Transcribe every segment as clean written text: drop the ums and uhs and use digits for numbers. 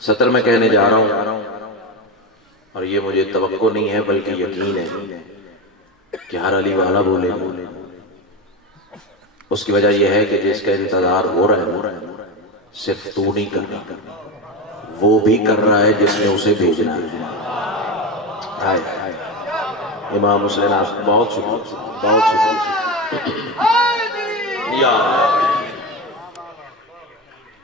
सतर में कहने जा रहा हूं और ये मुझे तवक्को नहीं है बल्कि यकीन है कि हर अली वाला बोले। उसकी वजह यह है कि जिसका इंतजार हो रहा है सिर्फ तू नहीं कर रहा, वो भी कर रहा है जिसने उसे भेजना है। आए इमाम हुसैन आप बहुत शुक्रिया।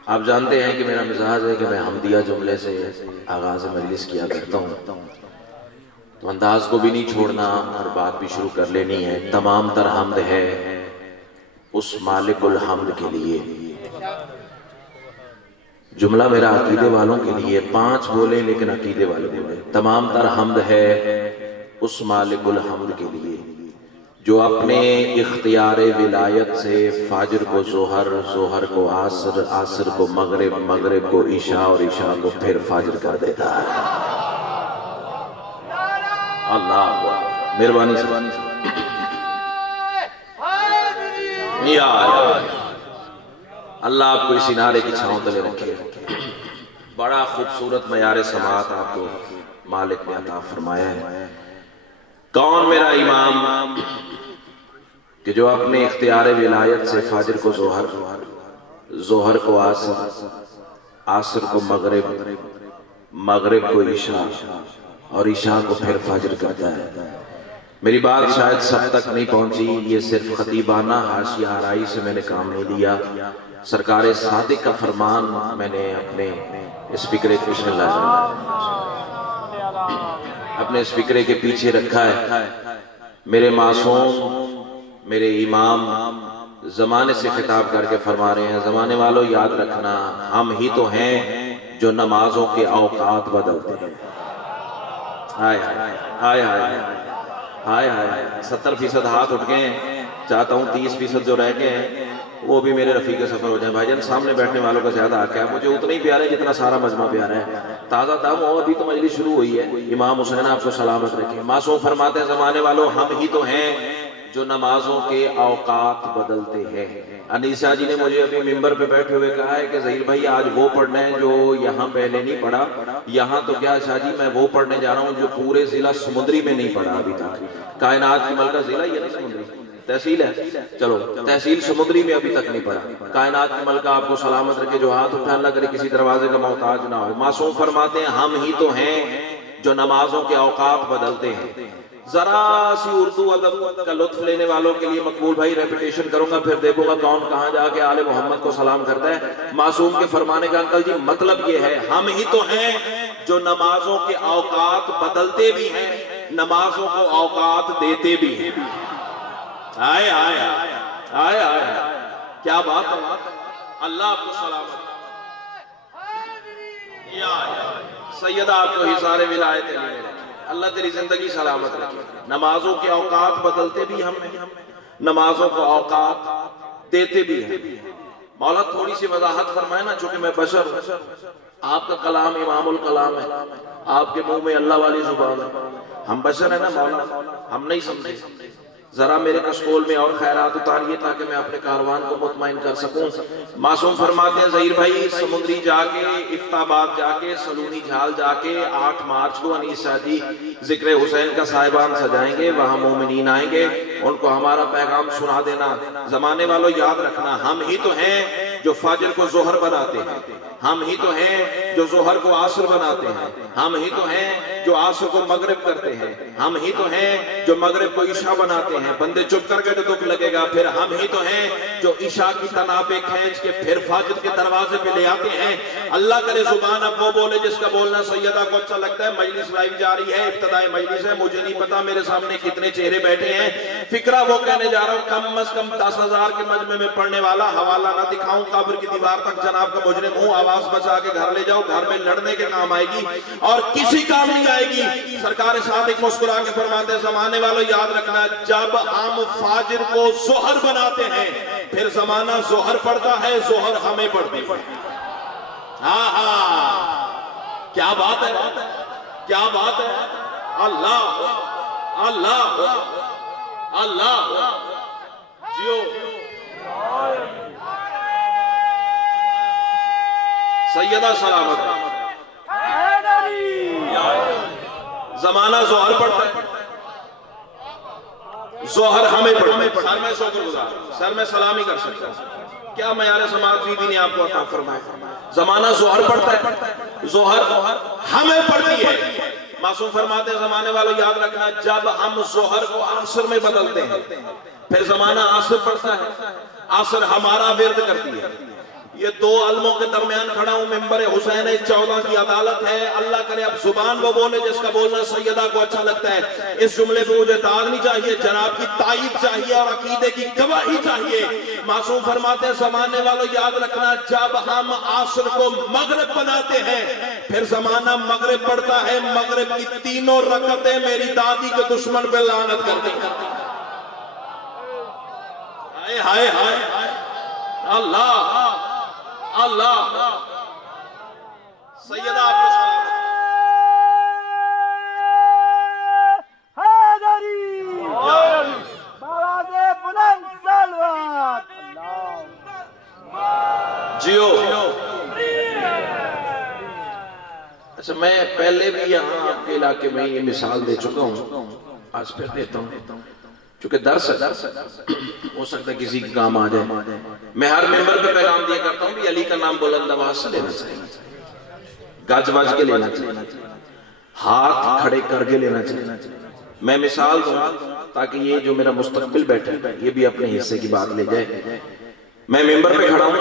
आप जानते हैं कि मेरा मिजाज है कि मैं हमदिया जुमले से आगाज मजलिस किया करता हूँ, तो अंदाज को भी नहीं छोड़ना और बात भी शुरू कर लेनी है। तमाम तर हमद है उस मालिकुल हम्द के लिए। जुमला मेरा अकीदे वालों के लिए, 5 बोले लेकिन अकीदे वाले बोले। तमाम तर हमद है उस मालिकुल हम्द के लिए जो अपने इख्तियार विलायत से फाजर को जोहर, जोहर को आसर, आसर को मगरिब, मगरिब को ईशा और ईशा को फिर फाजर कर देता है। अल्लाह मेहरबानी से अल्लाह आपको इस नारे की छांव तले रखे। बड़ा खूबसूरत मयार समात आपको मालिक ने अता फरमाया है। कौन मेरा इमाम कि जो अपने इख्तियार विलायत से फाजर को जोहर, जोहर को आसर, आसर को मगरिब, मगरिब को ईशा और ईशा को फिर फाजर करता है। मेरी बात शायद सब तक नहीं पहुंची, ये सिर्फ खतीबाना हाशिया आराई से मैंने काम नहीं लिया। सरकार सादिक का फरमान मैंने अपने स्पीकर अपने स्पीकर के पीछे रखा है। मेरे मासूम, मेरे इमाम जमाने से खिताब करके फरमा रहे हैं, जमाने वालों याद रखना हम ही तो हैं जो नमाजों के औकात बदलते हैं। हाय हाय हाय हाय हाय हाय 70% हाथ उठ गए। चाहता हूँ 30% जो रह गए हैं वो भी मेरे रफीक सफर हो जाए। भाईजान सामने बैठने वालों का ज्यादा हक है, मुझे उतना ही प्यार है जितना सारा मजमा प्यार है। ताजा दम हो, अभी तो मजलिस शुरू हुई है। इमाम हुसैन आपको सलामत रखे। मासूम फरमाते हैं जमाने वालों हम ही तो हैं जो नमाजों के औकात बदलते हैं। अनीसा जी ने मुझे अपने मिंबर पे बैठे हुए कहा है कि ज़हीर भाई आज वो पढ़ना है जो यहाँ पहले नहीं पढ़ा। यहाँ तो क्या शाह जी मैं वो पढ़ने जा रहा हूँ जो पूरे जिला समुद्री में नहीं पढ़ा अभी तक। कायनात की मलका जिला ये नहीं समुद्री तहसील है, चलो तहसील समुद्री में अभी तक नहीं पढ़ा। कायनात की मलका आपको सलामत रखे, जो हाथ उठा अल्लाह करे किसी दरवाजे का मोहताज ना हो। मासूम फरमाते हैं हम ही तो हैं जो नमाजों के औकात बदलते हैं। जरा सी उर्दू अदब का लुत्फ लेने वालों के लिए मकबूल भाई रेपिटेशन करूंगा, फिर देखूंगा कौन कहां जाके आले मोहम्मद को सलाम करता है। मासूम के फरमाने का अंकल जी मतलब ये है हम ही तो हैं जो नमाजों के औकात बदलते भी हैं, नमाजों को औकात देते भी हैं। आए आए आए आए क्या बात है। अल्लाह आपको सलामत या सैयदा आपको हिसारे विलायत रखे। अल्लाह तेरी जिंदगी सलामत रखे। नमाजों के औकात बदलते भी हम, नमाजों को औकात देते भी हैं। मौला थोड़ी सी वजाहत फरमाए ना, चूंकि मैं बशर हूं, आपका कलाम इमामुल कलाम है, आपके मुंह में अल्लाह वाली जुबान है। हम बशर है ना मौला, हम नहीं समझे। जरा मेरे कशकोल में और खैरात उतारिए ताकि मैं अपने कारवान को मुतमईन कर सकूं। मासूम फरमाते हैं ज़हीर भाई समुद्री जाके, इफ्ताबाद जाके, सलूनी झाल जाके 8 मार्च को अनीसा जी जिक्र हुसैन का साहिबान सजाएंगे, वहां मोमिनीन आएंगे, उनको हमारा पैगाम सुना देना। जमाने वालों याद रखना हम ही तो हैं जो फाजर को जोहर बनाते हैं, हम ही तो हैं जो जोहर को आसर बनाते हैं, हम ही तो हैं जो आसर को मगरिब करते हैं, हम ही तो हैं जो मगरिब को ईशा बनाते हैं। बंदे चुप कर गए तो दुख लगेगा। फिर हम ही तो हैं जो ईशा की तनाबे खींच के फिर फाजिल के दरवाजे पे ले आते हैं। अल्लाह करे जुबान अब वो बोले जिसका बोलना सैयदा को अच्छा लगता है। मजलिस लाइव जारी है, इब्तिदाई मजलिस है, मुझे नहीं पता मेरे सामने कितने चेहरे बैठे हैं। फिक्रा वो कहने जा रहा हूँ कम अज कम 10,000 के मजमे में पढ़ने वाला। हवाला ना दिखाऊं कब्र की दीवार तक जनाब का मुजरिम हूं। आवाज बचा के घर ले जाओ, घर में लड़ने के काम आएगी और किसी काम नहीं आएगी। सरकार सादिक मुस्कुरा के फरमाते जमाने वालों याद रखना जब हम फाजिर को जोहर बनाते हैं फिर जमाना जोहर पढ़ता है, जोहर हमें पढ़ती। हाँ हाँ क्या बात है, क्या बात है। अल्लाह अल्लाह अल्लाह जियो सैयदा सलामत। जमाना जोहर पढ़ता है, जोहर हमें पढ़। सर मैं शुक्रगुजार, सर मैं सलामी कर सकता हूं, क्या मयार समाज बीबी ने आपको अता फरमाया। जमाना जोहर पढ़ता है, जोहर हमें पढ़ती है। मासूम फरमाते हैं जमाने वालों याद रखना, जब हम जोहर को आसर में बदलते हैं फिर जमाना आसर पढ़ता है, आसर हमारा विर्द करती है। ये दो अलमों के दरमियान खड़ा हूं, मिंबर हुसैन 14 की अदालत है। अल्लाह करे अब जुबान वो बोले जिसका बोलना सैयदा को अच्छा लगता है। इस जुमले पे मुझे दाग नहीं चाहिए, जनाब की ताईद चाहिए और अकीदे की गवाही चाहिए। मासूम फरमाते हैं जमाने वालों याद रखना, जब हम आसर को मगरिब बनाते हैं फिर जमाना मगरिब पढ़ता है। मगरिब की तीनों रकअतें मेरी दादी के दुश्मन पे लानत करती। हाय हाय हाय हाय, अल्लाह अल्लाह। सैयदा आपको सलाम। जियो अच्छा, मैं पहले भी यहाँ आपके इलाके में ये मिसाल दे चुका हूँ, आज फिर देता हूँ क्योंकि दर्स हो सकता है किसी के काम आ जाए। मैं हर मेंबर पे पैगाम दिया करता हूँ कि अली का नाम बुलंद आवाज से लेना चाहिए, गज बज के लेना चाहिए, हाथ खड़े करके लेना चाहिए। मैं मिसाल दूं ताकि ये जो मेरा मुस्तकबिल बैठे ये भी अपने हिस्से की बात ले जाए। मैं मेंबर पे खड़ा हूँ,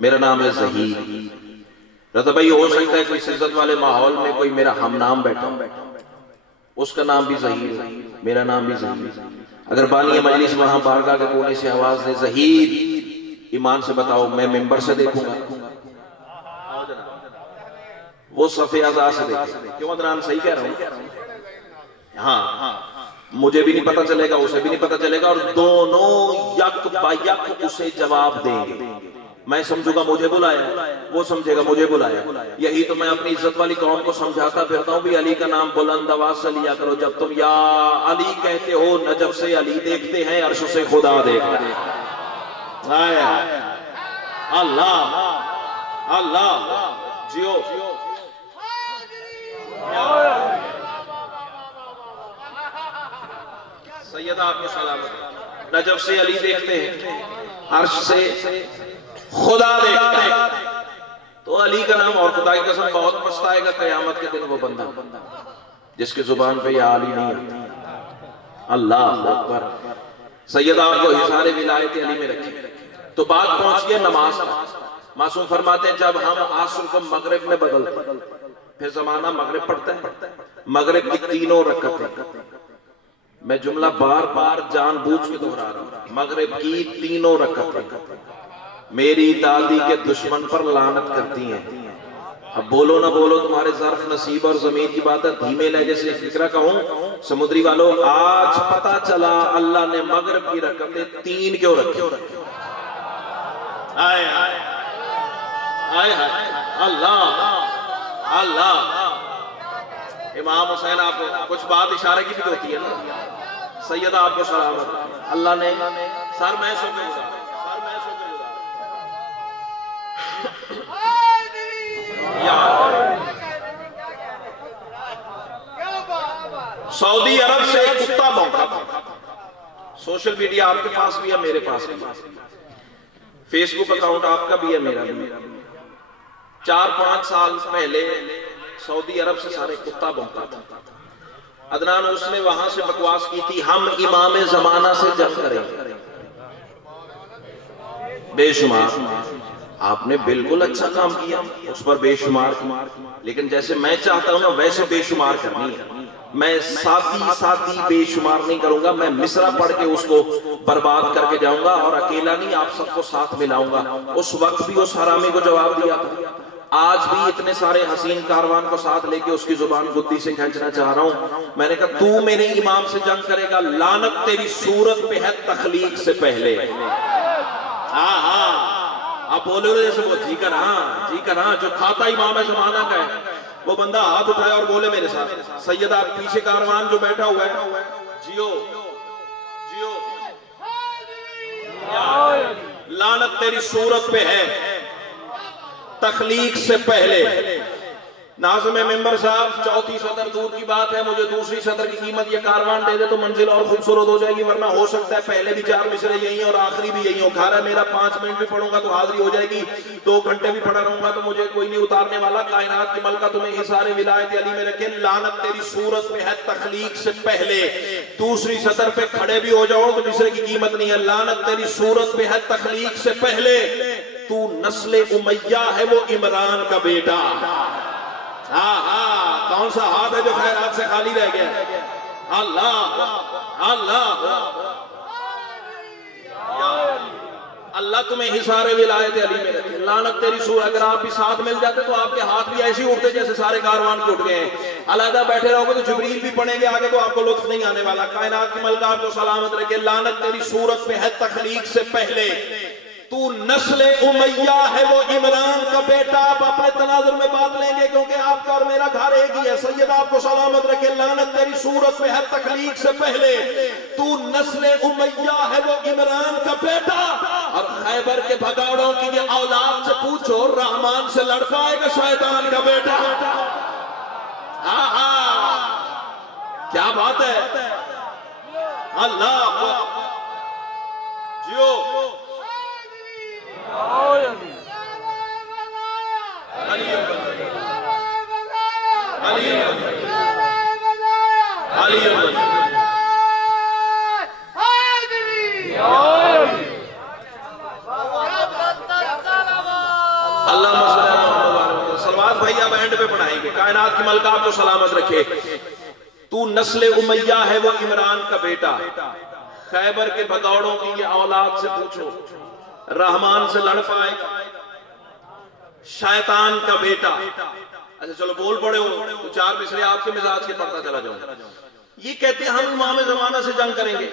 मेरा नाम है ज़हीर। रज़ा भाई हो सकता है कोई इज्जत वाले माहौल में कोई मेरा हम नाम बैठा, उसका नाम भी ज़हीर, मेरा नाम भी ज़हीर। अगर बानी मजलिस वहां बारगाह के कोने से आवाज दे ज़हीर, ईमान से बताओ मैं मिंबर से देखूंगा, वो सफ़े अज़ा से देखे। क्यों अदनान, सही कह रहा हूँ? हाँ, मुझे भी नहीं पता चलेगा, उसे भी नहीं पता चलेगा, और दोनों यक बायक उसे जवाब देंगे। मैं समझूंगा मुझे बुलाया, वो समझेगा मुझे बुलाया। यही तो मैं अपनी इज्जत वाली कौम को समझाता फिरता हूँ भी अली का नाम बुलंद आवाज से लिया करो। जब तुम या अली कहते हो, नजफ से अली देखते हैं, अर्श से खुदा देखते हैं। अल्लाह अल्लाह, जियो सैयदा आपको सलामत। नजफ से अली देखते हैं, अर्श से खुदा देखता। तो अली का नाम, और खुदा की कसम बहुत पछताएगा कयामत के दिन वो बंदा जिसके जुबान पे या अली नहीं आती। अल्लाह अकबर। सैयदा आपको इशारे विलायत अली में रखे। तो बात पहुंच गई नमाज। मासूम फरमाते हैं जब हम आसर को मगरिब में बदलते फिर जमाना मगरिब पढ़ता है। मगरिब की तीनों रकअतें, मैं जुमला बार बार जानबूझ के दोहरा रहा हूं, मगरिब की तीनों रकअतें मेरी दादी के दुश्मन पर लानत करती हैं। अब बोलो ना बोलो, तुम्हारे ज़र्फ नसीब और ज़मीर की बात है। धीमे लहजे से फिक्रा कहूं, समुद्री वालों आज पता चला अल्लाह ने मगरिब की रकअतें 3 क्यों रखी। आए आए आए आए, अल्लाह अल्लाह। इमाम हुसैन, आपको कुछ बात इशारे की भी होती है ना। सैयदा आपको सलामत। अल्लाह ने सर मैं शुक्रगुजार, सऊदी अरब से एक कुत्ता भौंका। सोशल मीडिया आपके पास भी है, मेरे पास भी, फेसबुक अकाउंट आपका भी है, मेरा भी। 4-5 साल पहले सऊदी अरब से सारे कुत्ता भौंका था। अदनान उसने वहां से बकवास की थी, हम इमाम जमाना से जंग करें। बेशुमार आपने बिल्कुल अच्छा काम किया, उस पर बेशुमार, लेकिन जैसे मैं चाहता हूं ना वैसे बेशुमार करनी है। मैं साथी बेशुमार नहीं करूंगा, मैं मिसरा पढ़ के उसको बर्बाद करके जाऊंगा, और अकेला नहीं आप सबको साथ मिलाऊंगा। उस वक्त भी उस हरामी को जवाब दिया था, आज भी इतने सारे हसीन कारवान को साथ लेके उसकी जुबान गुद्दी से खींचना चाह रहा हूं। मैंने कहा तू मेरे इमाम से जंग करेगा, लानत तेरी सूरत पे है तखलीक से पहले। हाँ आप बोले हो जैसे वो जी कर हाँ, जो खाता इमाम जमाना का है वो बंदा हाथ उठाए और बोले मेरे साथ। सैयदा पीछे कारवान जो बैठा हुआ है, जियो जियो, लानत तेरी सूरत पे है तखलीक से पहले। नाज़िम मेंबर साहब, चौथी सदर दूर की बात है, मुझे दूसरी सदर की कीमत ये कारवान दे दे तो मंजिल और खूबसूरत हो जाएगी, वरना हो सकता है पहले भी 4 मिसरे यही और आखिरी भी यही हो। खा रहा मेरा 5 मिनट भी पढ़ूंगा तो हाजिरी हो जाएगी, 2 घंटे भी पढ़ा रहूंगा तो मुझे कोई नहीं उतारने वाला। कायनात की मलका तुम्हें ही सारे विलायत अली में रखे, लानत तेरी सूरत पे है तखलीक से पहले। दूसरी सदर पे खड़े भी हो जाओ तो मिसरे की कीमत नहीं है, लानत तेरी सूरत पे है तखलीक से पहले। तू नस्ले उमैया है वो इमरान का बेटा। हाँ, कौन सा हाथ है जो खैरात से खाली रह गया? अल्लाह अल्लाह अल्लाह तुम्हें हिसारे विलायत अली में रखे, लानत तेरी सूरत। अगर आप भी साथ मिल जाते तो आपके हाथ भी ऐसे ही उठते जैसे सारे कारवान के उठ गए हैं। अलहदा बैठे रहोगे तो जिब्रील भी पढ़ेंगे आगे तो आपको लुत्फ नहीं आने वाला। कायनात की मलका आपको सलामत रखे, लानत तेरी सूरत पे है तखलीक से पहले। तू नस्ले उमैया है वो इमरान का बेटा। आप अपने तनाजुर में बात लेंगे क्योंकि आपका और मेरा घर एक ही है। सैयद आपको सलामत रखे, लानत तेरी सूरत में है तखलीक से पहले। तू नस्ले उमैया है वो इमरान का बेटा। और खैबर के भगौड़ों की ये औलाद से पूछो, रहमान से लड़ पाएगा शैतान का बेटा? आहा, क्या बात है। अल्लाह जियो सलवात भाई अब एंड पे पढ़ाएंगे। कायनात की मलका आपको सलामत रखे। तू नस्ले उमैया है वो इमरान का बेटा। खैबर के भगौड़ों की ये औलाद से पूछो, रहमान से लड़ पाए शैतान का बेटा? अच्छा चलो बोल पड़े हो तो 4 मिसरे आपके मिजाज के पढ़ता चला जाऊं। ये कहते हैं हम इमाम ज़माना से जंग करेंगे।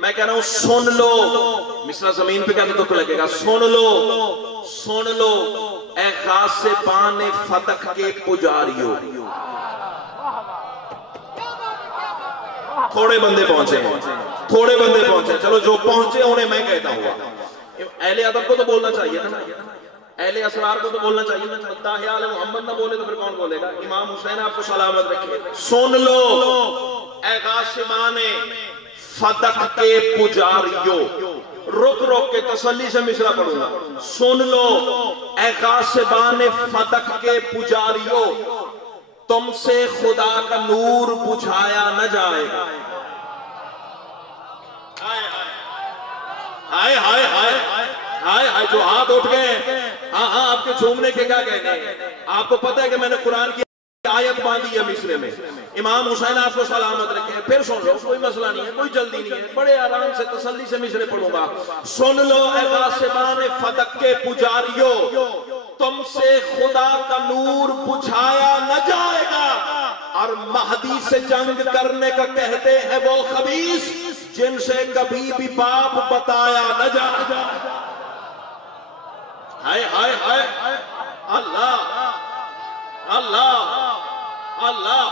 मैं कह रहा हूं सुन लो, मिसरा जमीन पे क्या तो दुख लगेगा। सुन लो ए खासे बाने फतक के पुजारियों। थोड़े बंदे पहुंचे, चलो जो पहुंचे उन्हें मैं कहता हूँ। अहले अदब को तो बोलना चाहिए था ना, अहले असरार को तो बोलना चाहिए ना। ताहियाल मोहम्मद ना बोले तो फिर कौन बोलेगा? इमाम हुसैन आपको सलामत रखे। सुन लो ए गासिबाने फतक के पुजारियों। रुक के तसल्ली से मिसरा पढ़ूंगा। सुन लो ए गासिबाने फतक के पुजारियों, तुमसे खुदा का नूर बुझाया न जाएगा। हाय हाय हाय हाय हाय, जो हाथ उठ गए। हाँ, आपके झूमने के क्या कहने? आपको पता है कि मैंने कुरान की आयत बांधी है मिसरे में। इमाम हुसैन आपको सलामत रखे। फिर सुन लो, कोई मसला नहीं है, कोई जल्दी नहीं है, बड़े आराम से तसल्ली से मिसरे पढ़ूंगा। सुन लो ए गासिबाने फतक के पुजारियों, तुमसे खुदा का नूर बुझाया न जाएगा। और महदी से जंग करने का कहते हैं वो खबीस जिनसे कभी भी बाप बताया न जाए। हाय हाय हाय, अल्लाह अल्लाह अल्लाह,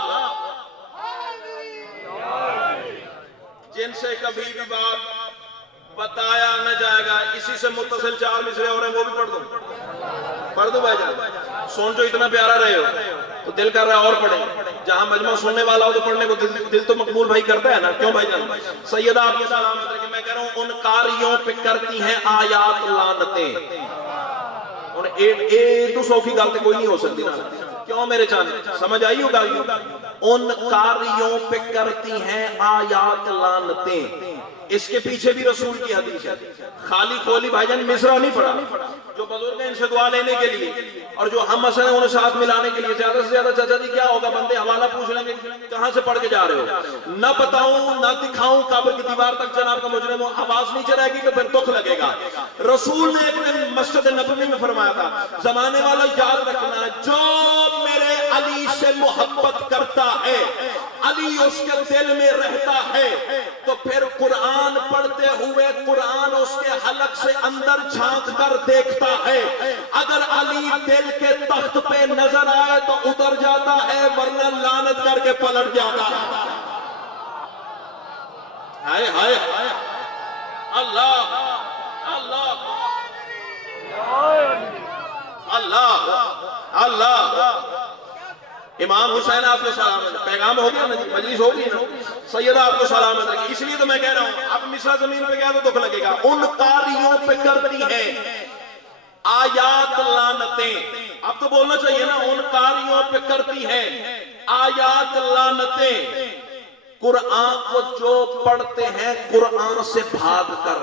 जिनसे कभी भी बाप बताया न जाएगा। इसी से मुत्तसिल 4 मिसरे और हैं, वो भी पढ़ दो भाईजान। सुन जो इतना प्यारा रहे हो तो दिल कर रहा है और पढ़े। जहां मजमा सुनने वाला हो तो पढ़ने को दिल तो मकबूल भाई करता है ना, क्यों भाईजान? सैयदा आपको सलामत रखे। मैं कह रहा हूं उन कारियों पे करती हैं आयात लानतें। दो सौ की गल कोई नहीं हो सकती ना, क्यों मेरे चाने? समझ आई होगा? उन कारियों पे करती हैं आयात लानतें। इसके पीछे भी रसूल की हदीस है। खाली खोली भाईजान मिसरा नहीं पड़ा। जो बुजुर्ग हैं इनसे दुआ लेने के लिए और जो हम मसले उन्हें साथ मिलाने के लिए, ज्यादा से ज्यादा चाचा जी क्या होगा, बंदे हवाला पूछ लेंगे कहां से पढ़ के जा रहे हो। न बताऊं न दिखाऊं कब्र की दीवार तक जनाब का मुजरिम हो, आवाज नीचे रहेगी तो फिर दुख लगेगा। रसूल ने एक दिन मस्जिद नबवी में फरमाया था, जमाने वाला याद रखना, जो मेरे अली से मोहब्बत करता है, अली उसके दिल में रहता है, तो फिर कुरान पढ़ते हुए कुरान उसके हलक से अंदर झांक कर देखता है। अगर अली दिल के तख्त पे नजर आए तो उतर जाता है, वरना लानत करके पलट जाता है। हाय हाय हाय, अल्लाह अल्लाह अल्लाह अल्लाह इमाम हुसैन आपको सलामत, पैगाम हो गया ना, मजलिस होगी ना, सैयदा आपको सलामत रखे। इसलिए तो मैं कह रहा हूं, अब मिस्रा जमीन पे गया तो दुख लगेगा। उन कारियों पे करती है आयात लानतें। अब तो बोलना चाहिए ना, उन कारियों पे करती है आयात लानतें, कुरान को जो पढ़ते हैं कुरान से भाग कर।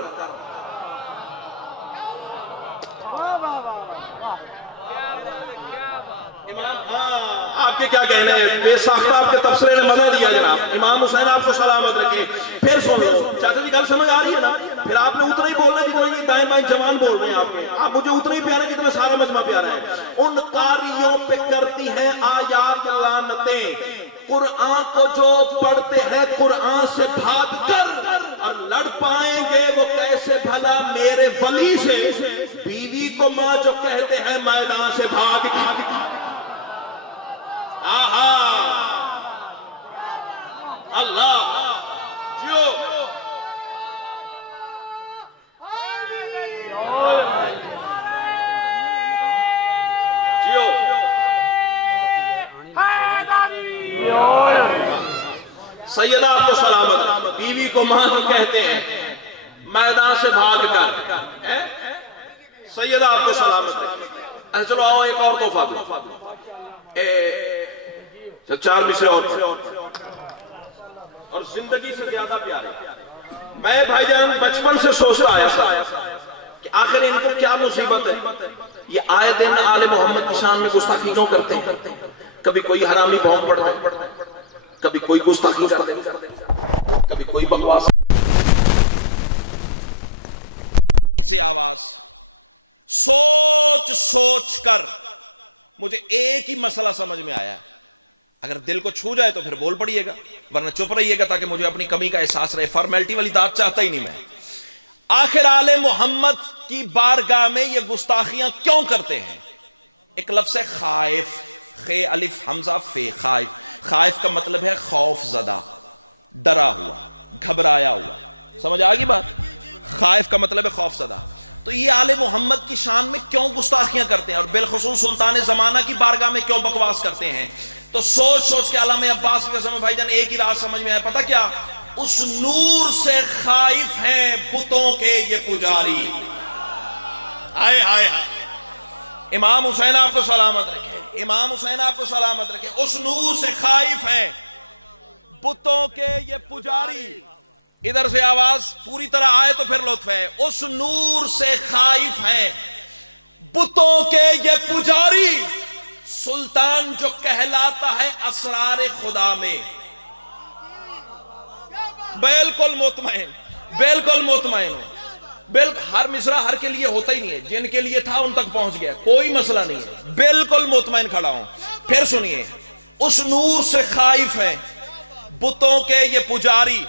आपके क्या कहने हैं, बेसाख्ता आपके तबसरे ने मदद दिया जनाब। इमाम हुसैन आपको सलामत रखे। फिर सुन लो चाचा जी, गल समझ आ रही है ना? फिर आपने उतना ही बोलना जितना ये दाएं बाएं जवान बोल रहे हैं आपके। आप मुझे उतना ही प्यारे जितना सारा मजमा प्यारा है। उन कारियों पे करती है आयात लानतें, कुरान को जो पढ़ते हैं कुरान से भाग कर। और लड़ पाएंगे वो कैसे भला मेरे वली से, बीवी को मां जो कहते हैं मैदान से भाग। आहा अल्लाह जियो जियो। सैयदा आपको सलामत, बीवी को मां जो कहते हैं मैदान से भाग कर। सैयदा आपको सलामत। अच्छा चलो आओ एक और तोहफा दो, चार मिसरे और जिंदगी से ज्यादा प्यारे। मैं भाईजान बचपन से सोचता आया कि आखिर इनको क्या मुसीबत है, ये आए दिन आले मोहम्मद की शान में गुस्ताखी क्यों करते हैं। कभी कोई हरामी बॉम्ब पड़ता है, कभी कोई गुस्ताखी करते, कभी कोई बकवास से आवाज। सोच सोच कर मुझे एक ही मसला समझ में आया, अगर दिल को छू जाए तो फिर बोल पड़िएगा, वरना चुप रहिएगा ताकि मुझे अपनी कमी का एहसास रहे। फॉर्मेलिटी वाली बात चाहता ही नहीं मैं। आखिर आले मोहम्मद की बारगाह में ये गुस्ताखियां क्यों करते हैं। एक लफ्ज़ है खाइफ, खे अलिफ हमजा फे, खाइफ। खाइफ का मतलब है खौफ ज़दा, डरा हुआ, घबराया हुआ। समझ आ गई बात? खाइफ का मतलब है खौफ ज़दा। तो ये आले मोहम्मद की शान में क्यों गुस्ताखियां करते हैं और बिलखुसूस सुल्तान जमाना की बारगाह में क्यों बकवास करते हैं। तो सोच सोच के अल्लामा अब्बास के समय भाईजान एक ही राज समझ में आया, पता क्या? उस नूर से खाइफ हैं बुतों के ये पुजारी। आए हाय हाय। इमाम हुसैन आपको सलामत रखे, इमाम हुसैन आपको सलामत रखे। उस नूर से खाइफ हैं बुतों के ये पुजारी। इधर से आवाज पूरी तरह आए तो फिर लुत्फ है। उस नूर से खाइफ हैं बुतों के ये पुजारी, सुल्तान जो कहलाता है असरार खुदा में। बिल्कुल मुतमईन, बिल्कुल मुतमईन हो। बिल्कुल हर मिसरा हर के लिए होता ही नहीं है, जिनके लिए था उन तक पहुंच गया, कोई मसला नहीं है। बिल्कुल मुतमईन खड़ा हूं। फिर सुनिए, उस नूर से खाइफ है बुतों के ये पुजारी,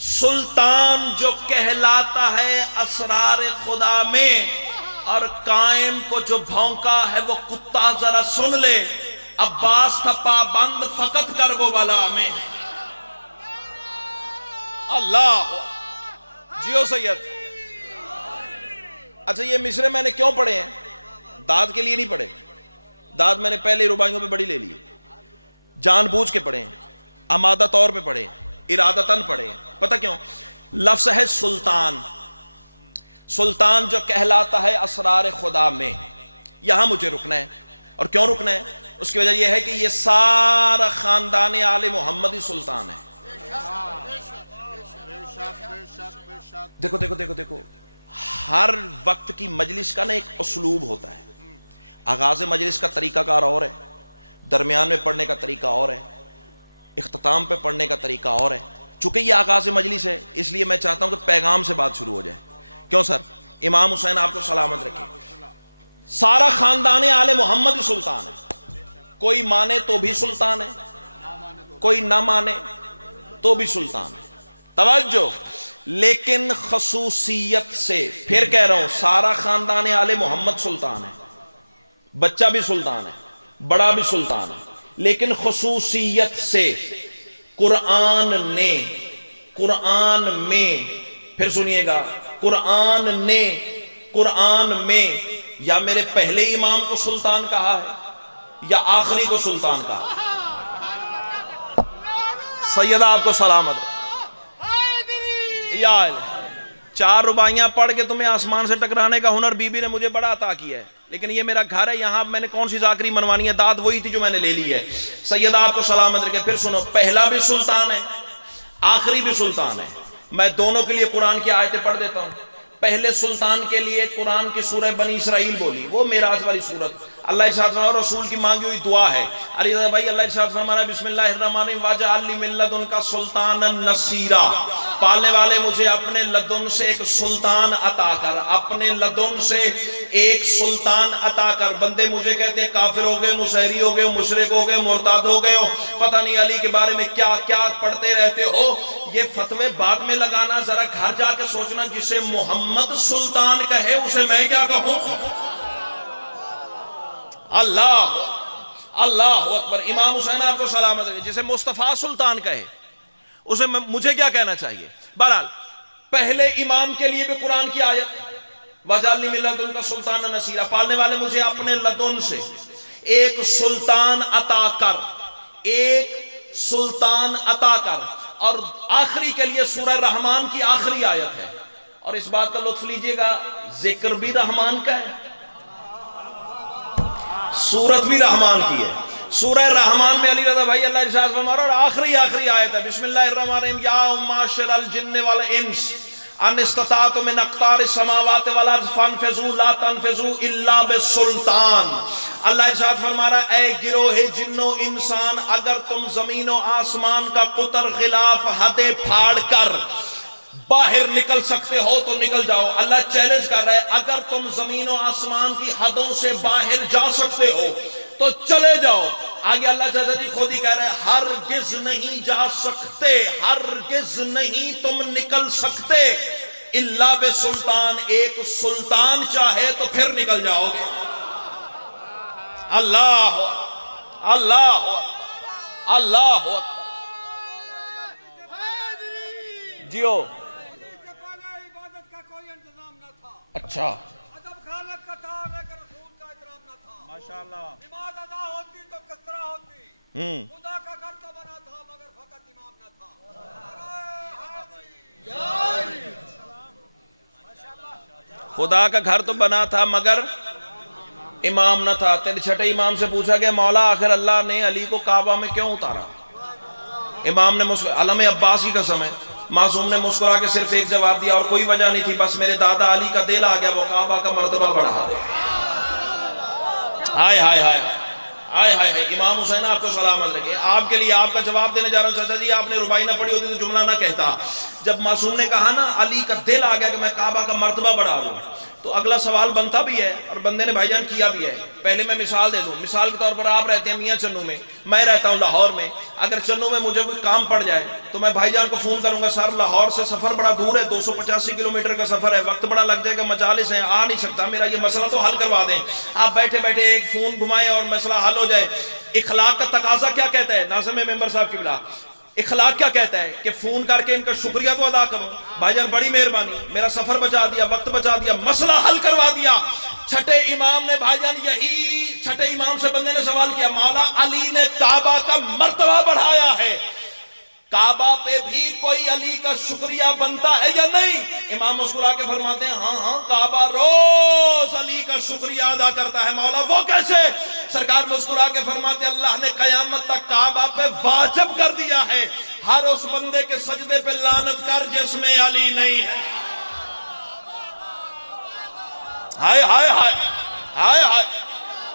सुल्तान जो कहलाता है असरार खुदा में। और कायम को जो भौंका है वो कुत्ता जरा सुन ले, अब्बास था पाबंद फकत कर वो बला में। अल्लाह जियो सैयद। अच्छा ये मिसरे मैंने क्यों पढ़े हैं? दाद के लिए नहीं पढ़े, दाद मैंने पहले रुबाइयों पे बड़ी ले ली, जानबूझ के पढ़े, आमादा तौर पे पढ़े, इरादतन पढ़े। पता क्यों? लफ्ज़ है सुल्तान, सुल्तान जो कहलाता है असरार खुदा में। यहां मुझे रुकना है। और क्यों रुकना है? उसकी वजह यह है कि यह सारा खानदान आले मोहम्मद ही सुल्तान है। देखो देखो देखो देखो, हर वक्त की मजलिस का ना एक उसलूब होता है। आगाज मजलिस का तरीकाकार और है, दरमियान में पढ़ने का तरीका और है, इख्तिताम पे पढ़ने का तरीका और है। चूंकि ये आगाज मजलिस है इसलिए मैं चाहता हूं कि पैगाम से बात शुरू हो जाए। क्यों सर? इमाम हुसैन आपको सलामत रखे, सारा खानदान आले मोहम्मद ही सुल्तान है। कोई माने तो भी सुल्तान है, कोई ना माने तो भी सुल्तान है। तवज्जो। लेकिन खसूसियत से, फिर कह रहा हूं, सारा खानदान आले मोहम्मद सुल्तान है, बच्चा भी सुल्तान है, बड़ा भी सुल्तान है। लेकिन खसूसियत से कुरान ने, कुरान में, फिर सुनिएगा, कुरान ने, कुरान में या मेरे पहले इमाम को सुल्तान कहा है या आखिरी को सुल्तान कहा? सैयदा आपको सलामत या 4 रुबाइयां पढ़ के तुम्हें आसमान से टकराने का हुनर बीबी ने मुझे बड़ा अता किया है, लेकिन ये मेरा घर है, यहां मैंने कौन सी जाकरी मनवानी है? दाद वही थी जो मैंने ले ली है। सैयदा आपको सलामत रखे। फिर सुनो, पहला भी सुल्तान है, आखिरी भी सुल्तान है। मैं दोनों के लिए कुरान की आयतें पढ़ देता हूं। पहले सुल्तान के लिए कुरान की सूरह बनी इसराइल बोली, वो मेराज वाली सूरत। अल्लाह इरशाद फरमा, रसूल की मांगी हुई दुआ है। अली भाई, अल्लाह इरशाद फरमा रहा है, बिस्मिल्लाहिर्रहमानिर्रहीम, वजअलनी मिन लदुनका सुल्तानन नसीरा, पालने वाले मुझे अपने लदुन से एक सुल्तान अता कर, अपने लदुन से एक सुल्तान अता कर। बंदे मुझे कहते हैं काफिर हो गए, मुसहरी हो गए, मुशरिक हो गए, मुर्ताद हो गए हो, पता नहीं अली के बारे में क्या क्या पढ़ते रहते हो। ये फतवे बाद में लगाना, जरा घर जाके सोचना, जिसे मोहम्मद सुल्तान कहे उसे मैं क्या कहूं? अल्लाह अल्लाह अकबर। इमाम हुसैन आपको सलामत रहे, जिसे मुस्तफा सुल्तान कहे उसे मुझे क्या कहना चाहिए? बहरहाल, पहले इमाम के लिए भी कुरान की आयत, वजअलनी मिन लदुनका सुल्तानन नसीरा, पालने वाले मुझे अपने लदुन से एक सुल्तान अता कर, एक सुल्तान अता कर। और आखिरी के लिए सूरह रहमान की आखिरी आयत है। और इस बात का लुत्फ लीजिएगा, जिक्र भी रहमान का है, सूरत भी रहमान की है। सूरह रहमान में अली रज़ा भाई अल्लाह इरशाद फरमा रहा है, और आखिरी आयत है, बिस्मिल्लाहिर्रहमानिर्रहीम, या माशरल जिन्न वल इंस अन इस्तताअतुम मिन अक़तारिस समावाति वल अर्ज़ फन्फिज़ू ला तन्फिज़ू इल्ला बिसुल्तान। अल्लाह इरशाद फरमा रहा है, ऐ गिरोहे जिन्नो इंसान, अगर तुम जमीन और आसमान का कुतर खिलाफ हदें फाड़ कर बाहर निकल सकते हो तो निकल जाओ। अल्लाह चैलेंज कर रहा है, अगर तुम जमीन और आसमान की हदों से बाहर जा सकते हो तो चले जाओ। आगे अल्लाह चाचा जी खुद ही कह रहे हैं, हरगिज नहीं जा सकते, हरगिज नहीं तुम निकल सकते, इल्ला बे सुल्तान, एक सुल्तान चाहे तो फिर निकल जाओगे। अल्लाह अल्लाह अल्लाह जियो। अच्छा, अदब खालक का था लेकिन रसूल का इतराम न था। माशाअल्लाह। नमाज अदा होती तो कसरा होती। खुदा का घर तो बना था मगर फकत इमाम न था। खुदा का घर तो बना था मगर इमाम न था। तेरे छठे इमाम से पूछा गया, मौला आखिर अल्लाह ने अली को काबा में क्यों उतारा? इमाम ने अलम अब्बास की कसम है, मासूम ने मुस्कुरा के सिर्फ एक जवाब दिया, और कोई वजह नहीं थी, बस मेरे दादा अली का दिल आ गया, वो काबा का मर्तबा बढ़ा दे। हाय हाय हाय हाय हाय हाय। इमाम हुसैन आपको सलामत रखे। आपके लिए आपका जवाब देने जा रहा हूं। चाचा जी, आपने रुबाई ना पढ़ी होती तो जुमला ना कहता। जब मासूम ने कहा ना अली का दिल आ गया कि मैं काबा का मर्तबा बढ़ा दूं, तो अगला सवाल बनता भी है और बंदे ने भाईजान किया भी है। पहले मैं मिसाल दे दूं। मिसाल के तौर पर आप रहते हैं मियां चन्नू में, मैं रहता हूं लाहौर में। अगर चन्नू में मुझे कोई काम पड़ जाए तो मैं भाईजान को फोन करूंगा, सर लाहौर से सफर बड़ा दूर है, 285 किलोमीटर का सफर है, वक्त बड़ा लग जाएगा, मजालिस है, आ नहीं सकता, मेरा ये मसला तो हल करवा दें। आप बैठे बैठे एक फोन घुमाएं और मसला हल हो जाए। इखलाक का तकाजा क्या कहता है? नाज़िम मेंबर साहब की बिला, इखलाक क्या कहता है कि फोन करके इनका शुक्रिया तो अदा करो, भाईजान बड़ी मेहरबानी, मेरा सफर बचा दिया, वक्त बचा दिया, मसला हल करवा दिया। छठे इमाम ने भाईजान, यही छठे इमाम से बंदे ने सवाल किया, मौला अली ने काबा का मर्तबा बढ़ाया है, काबा पे भी कोई अली का शुक्रिया बनता है या नहीं? इमाम मुस्कुरा के फरमाते हैं, हाँ हाँ, काबा रोज अली का शुक्रिया अदा करता है। मौला वो कैसे? सरकार मुस्कुरा के फरमाते, अल्लाह ने कयामत तक काबा पे वाजिब कर दिया है, हर उस बंदे के सजदे पे लानत कर जिसमें अली नहीं है। हाय हाय हाय हाय हाय,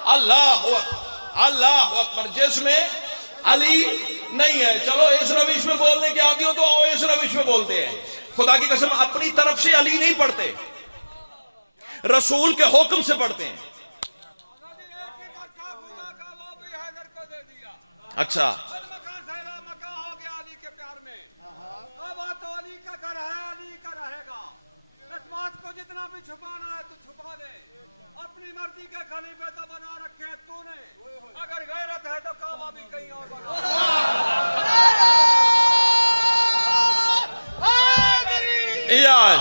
अल्लाह अकबर, जिसमें अली नहीं है। चलो इस रविश में बोलने के आदि हो तो आओ इस रविश में बोलते हैं। खुदा की कसम अपनी तरफ से अली नहीं पढ़ते, रसूल के हुक्म से पढ़ते हैं। अच्छा, हो गया अली के प्यार में, अब तो अली का घर है, अली का रहेगा। इस बात को जितना भी छुपाना है तो छुपा दे, अपनी मर्जी के खलीफे तो बना रखे हैं तूने, अगर गैरत है तो काबा भी कहीं और बना। यार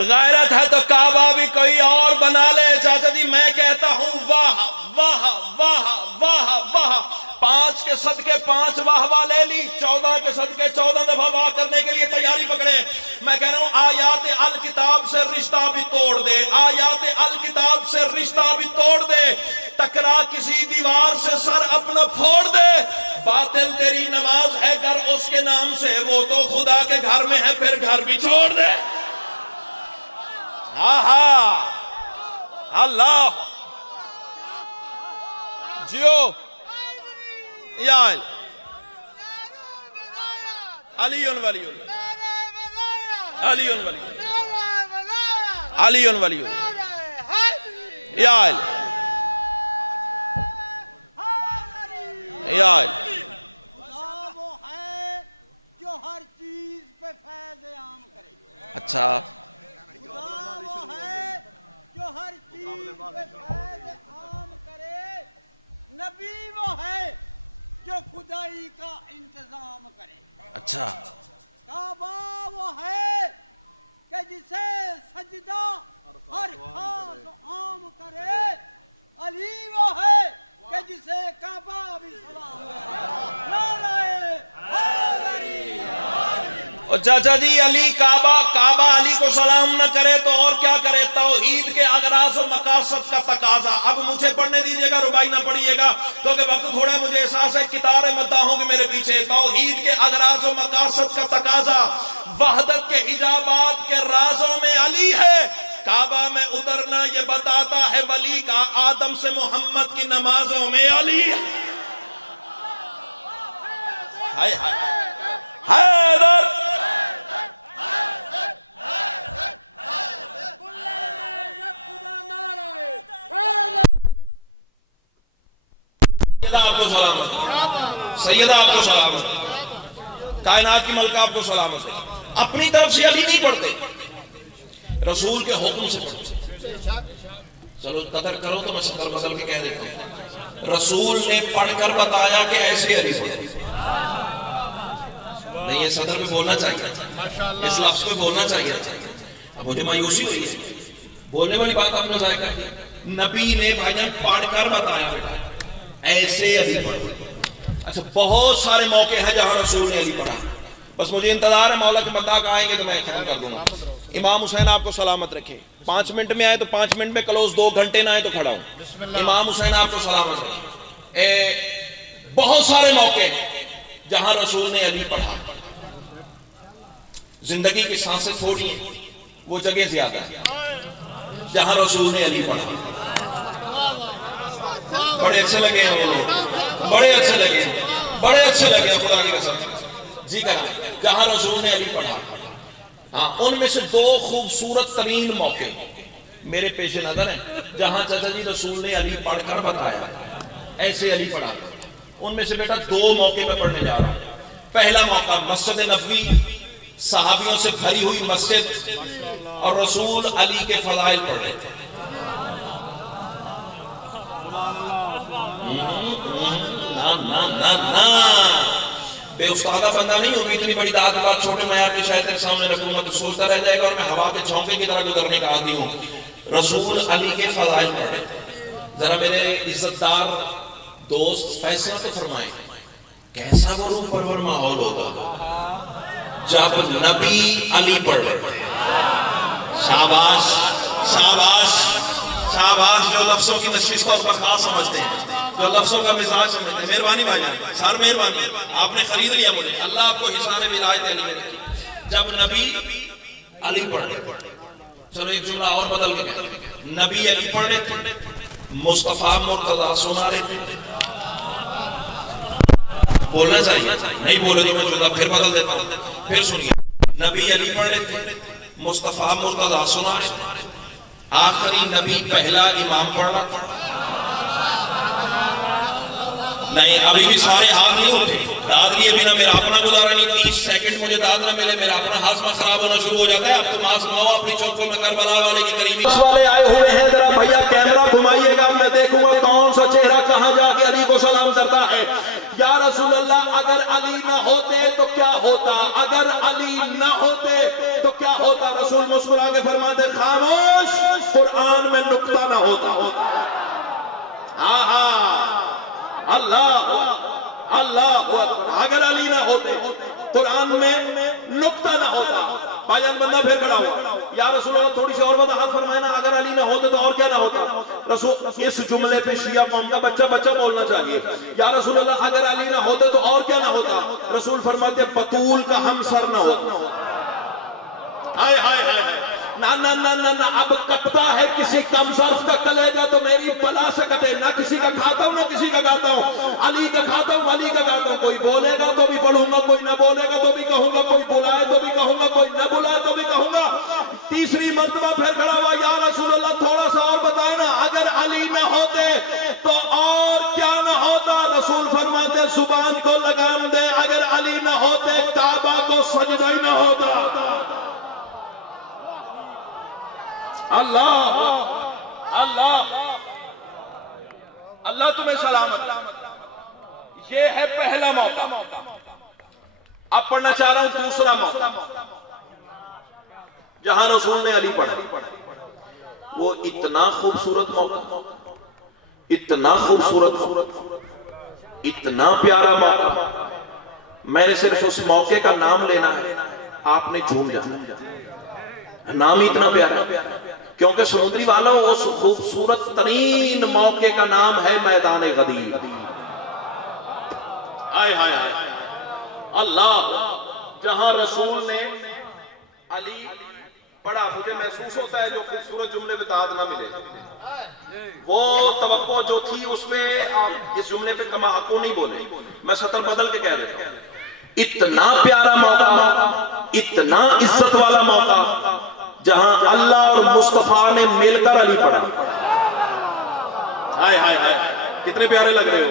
गैरत है तो काबा भी कोई और बना ले। चाचा जी मैं कहता हूं वाह वाह वाह वाह 5 के सदके 5 वाह ले ली, 14 के सदके 14 दफा वाह करने के लिए तैयारी पकड़े। मैं कह रहा हूं आयात अल किताब से रिश्ता भी तोड़ दे, आयात अल किताब से रिश्ता भी तोड़ दे, टकरा किसी दीवार से सर अपना फोड़ दे। बातिल तेरी नमाज है घर उसके नाम से, वो तो खुदा के घर में है, फिर घर भी छोड़ दे। आहा अल्लाह जियो याल अलीउन वलीउन अलीउन वलीउन अलीउन वलीउन याल याल वो है जो हर चीज पे फैज़ आम करे। अच्छा वो है जो हर चीज पे फैज़ आम करे। नबी वो है जो खुदाई का इंतजाम करे। अच्छा काबा वो है कि जिसे सजदा हर खास आम करे। अली वो है कि जिसे काबा भी सलाम करे। नारे हैदरी। और चाचा जी अली काबा काबा अली को सलाम न करे तो और क्या करे? तौहीद के अगराज और मकासद का तकाजा। अब मुझे पढ़ने दीजिएगा, रुबाई ना पढ़िएगा क्योंकि वक्त थोड़ा है, मुझे एहसास है कितारें मद्दा होंगे मेरे पीछे। तौहीद के अगराज और मकासद का तकाजा वहदत के हिजाबात के राजों में अली है। काबा में उतरना ये बताता है वली का, आदम से मोहम्मद की नमाजों में अली है। हाय हाय हैदर आपको सलामत, सैयदा आपको सलामत, कायनात की मलका आपको सलामत है। अपनी तरफ से अली नहीं पढ़ते, रसूल के हुक्म से पढ़ते। चलो कदर करो तो मैं सदर बदल के कह देता हूं, रसूल ने पढ़कर बताया कि ऐसे अली पढ़े। नहीं ये सदर पे बोलना चाहिए, इस लफ्ज पे बोलना चाहिए। अब मुझे मायूसी हुई है, बोलने वाली बात आपने जायका की। नबी ने भाईजान पढ़कर बताया बेटा ऐसे अली पढ़ो। अच्छा बहुत सारे मौके हैं जहां रसूल ने अली पढ़ा, बस मुझे इंतजार है मौला के बंदा का आएंगे तो मैं खत्म कर दूंगा। इमाम हुसैन आपको सलामत रखे, 5 मिनट में आए तो 5 मिनट में क्लोज, 2 घंटे ना आए तो खड़ा हूं। इमाम हुसैन आपको सलामत रखे। बहुत सारे मौके जहां रसूल ने अली पढ़ा। जिंदगी की सांसें थोड़ी हैं, वो जगह ज्यादा है जहां रसूल ने अली पढ़ा। बड़े अच्छे लगे हैं वो लोग, बड़े अच्छे लगे, बड़े अच्छे लगे खुदा की कसम जी करा जहां रसूल ने अली पढ़ा। हाँ उनमें से 2 खूबसूरत तरीन मौके मेरे पेश नजर हैं जहां चाचा जी रसूल ने अली पढ़कर बताया ऐसे अली पढ़ा। उनमें से बेटा 2 मौके में पढ़ने जा रहा हूं। पहला मौका मस्जिद नबवी, सहाबियों से भरी हुई मस्जिद और रसूल अली के फजाइल पढ़ रहे थे। ना ना ना ना बेउस्तादा बंदा नहीं होगी, इतनी बड़ी दाद बात छोटे मयार के शायद तेरे सामने रखूंगा तो सोचता रह जाएगा और मैं हवा के झोंके की तरह गुजरने का आदमी हूँ। रसूल अली के फजाइल पढ़ रहे थे। जरा मेरे इज्जतदार दोस्त फैसला तो फरमाए कैसा वो रूह परवर माहौल होगा जब नबी अली पढ़ रहे थे। शाबाश शाबाश शाबाश, जो लफ्जों की नशिश को खास समझते हैं, जो लफ्जों का मिजाज समझते हैं। मेहरबानी भाईजान, सर मेहरबानी, आपने खरीद लिया मुझे, अल्लाह आपको हिसाब विलायत अली में रखी। जब नबी अली पढ़ रहे, चलो एक जुमला और बदल के कहते, नबी अली पढ़ रहे थे, मुस्तफा मुर्तजा सुना रहे थे। बोलना चाहिए, नहीं बोले तो मैं जुमला फिर बदल देता हूं। फिर सुनिए, नबी अली पढ़ रहे थे, मुस्तफा मुर्तजा सुना रहे थे। आखिरी नबी पहला इमाम पढ़ रहा था। नहीं अभी भी सारे हाथ नहीं उठे, दाद लिए बिना मेरा अपना गुजारा नहीं। 30 सेकंड मुझे दाद ना मिले मेरा अपना हाजमा खराब होना शुरू हो जाता है। अब तो मास माओ अपनी चौकों में करबला वाले की करीबी वाले आए हुए हैं। जरा भैया कैमरा घुमाइएगा, मैं देखूंगा कौन सा चेहरा कहां जाके अली को सलाम करता है। या रसूल अल्लाह, अगर अली ना होते तो क्या होता, अगर अली ना होते तो क्या होता? रसूल मुस्कुरा के फरमाते कुरान में नुक्ता ना होता। हाँ हाँ अल्लाह अल्लाह। अगर अली ना होते, कुरान में नुक्ता ना होता। भाईजान बंदा फिर खड़ा हुआ, या रसूलुल्लाह थोड़ी सी और वजाहत फरमाए ना, अगर अली ना होते तो और क्या ना होता। रसूल इस जुमले पे शिया कौम का बच्चा बच्चा बोलना चाहिए, या रसूलुल्लाह अगर अली ना होते तो और क्या ना होता। रसूल फरमाते बतूल का हमसर ना होता। हाय हाय हाय ना ना ना ना ना। अब कटता है किसी कमजर्फ का कलेजा तो मेरी बला से कटे। ना किसी का खाता हूं ना किसी का गाता हूं, अली का खाता हूं अली का गाता हूं। कोई बोलेगा तो भी पढ़ूंगा, कोई ना बोलेगा तो भी कहूंगा, कोई बुलाए तो भी कहूंगा, कोई ना बुलाए तो भी कहूंगा। तीसरी मर्तबा फिर खड़ा हुआ, या रसूलुल्लाह थोड़ा सा और बताए ना, अगर अली ना होते तो और क्या ना होता। रसूल फरमाते जुबान को लगाम दे, अगर अली ना होते काबा को सजदा ही ना होता। अल्लाह अल्लाह अल्लाह तुम्हें सलामत। ये है पहला मौका। अब पढ़ना चाह रहा हूं दूसरा मौका, जहां रसूल ने अली पढ़ा। वो इतना खूबसूरत मौका, इतना खूबसूरत, इतना प्यारा मौका। मैंने सिर्फ उस मौके का नाम लेना है, आपने झूम जा। नाम ही इतना प्यारा, क्योंकि समुद्री वालों उस खूबसूरत तरीन मौके का नाम है मैदान गदीर। हाय हाय हाय अल्लाह। जहां रसूल ने अली पढ़ा, मुझे महसूस होता है जो खूबसूरत जुमले में दाद ना मिले, वो तवक्को जो थी उसमें आप इस जुमले पे कमा हको नहीं बोले, मैं सतर बदल के कह देता हूं। इतना प्यारा मौका, इतना इज्जत वाला मौका, जहां अल्लाह और मुस्तफा ने मिलकर अली पढ़ा। हाय हाय हाय कितने प्यारे लग रहे हो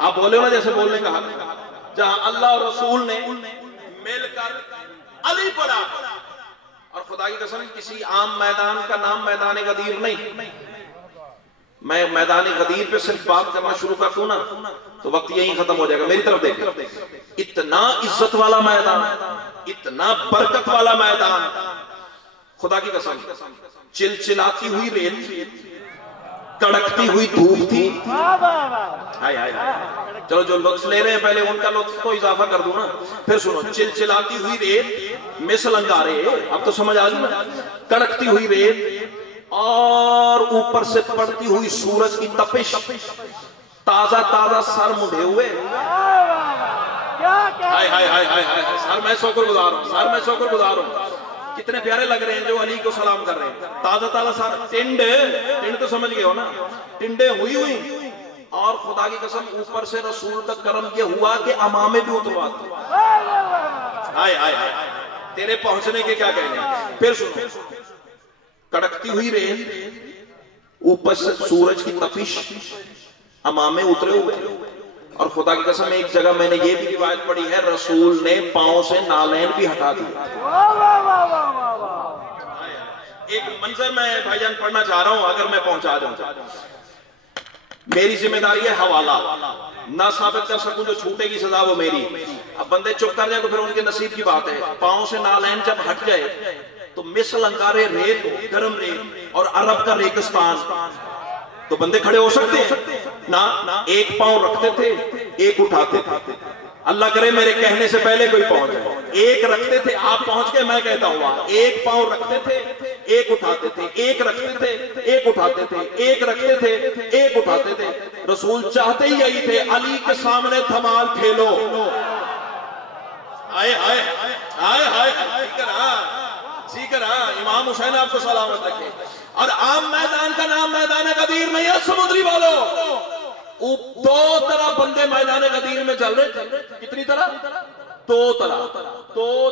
आप, बोले हो ना जैसे बोलने का हक। जहां अल्लाह और रसूल ने मिलकर अली पढ़ा। और खुदा की कसम किसी आम मैदान का नाम मैदान गदीर नहीं। मैं मैदान गदीर पे सिर्फ बात करना शुरू कर दूं ना तो वक्त यहीं खत्म हो जाएगा। मेरी तरफ देख, इतना इज्जत वाला मैदान, इतना बरकत वाला मैदान, खुदा की कसम चिलचिलाती हुई रेत, कड़कती हुई धूप थी। हाय हाय हाय। चलो जो लुत्फ ले रहे हैं पहले उनका लुत्फ तो इजाफा कर दूं ना। फिर सुनो, चिलचिलाती हुई रेत, मिसल अंगारे, अब तो समझ आ गई, कड़कती हुई रेत और ऊपर से पड़ती हुई सूरज की तपिश, ताजा ताजा सर मुंडे हुए। हाय हाय हाय हाय हाय। सर मैं शुक्रगुजार हूं, सर मैं शुक्रगुजार हूं। कितने प्यारे लग रहे हैं जो अली को सलाम कर रहे हैं। ताजा ताजा सर, टिंड तो समझ गए हो ना, टिंडे हुई हुई। और खुदा की कसम ऊपर से रसूल का करम ये हुआ कि अमामे भी उतरवा दो। हाय हाय हाय, तेरे पहुंचने के क्या कहने। फिर सुनो, कड़कती हुई रेत, ऊपर से सूरज की तपिश, अमामे उतरे हुए। और खुदा की कसम एक जगह मैंने ये भी रिवायत पढ़ी है, रसूल ने पांव से नालैन भी हटा दिया। एक मंजर मैं भाईजान पढ़ना चाह रहा हूं, अगर मैं पहुंचा दूं। मेरी जिम्मेदारी है हवाला, ना साबित कर सकूं जो छूटेगी सजा वो मेरी। अब बंदे चुप कर जाए तो फिर उनके नसीब की बात है। पांव से नालैन जब हट जाए तो मिसल अंगारे रेत हो, गर्म रेत, और अरब का रेगिस्तान, तो बंदे खड़े हो सकते हैं ना। एक पांव रखते थे, एक उठाते थे। अल्लाह करे मेरे कहने से पहले कोई पहुंच जाए। एक रखते थे, आप पहुंच गए, मैं कहता हूं एक पांव रखते थे, एक उठाते थे, एक रखते थे, एक उठाते थे, एक रखते थे, एक उठाते थे। रसूल चाहते ही यही थे, अली के सामने धमाल खेलो। आए आए आए आए सीकर, इमाम हुसैन आपको सलामत रखे। और आम मैदान का नाम मैदान गदीर नहीं है समुद्री वालों। दो तरह बंदे मैदान गदीर में चल रहे। कितनी तरह? दो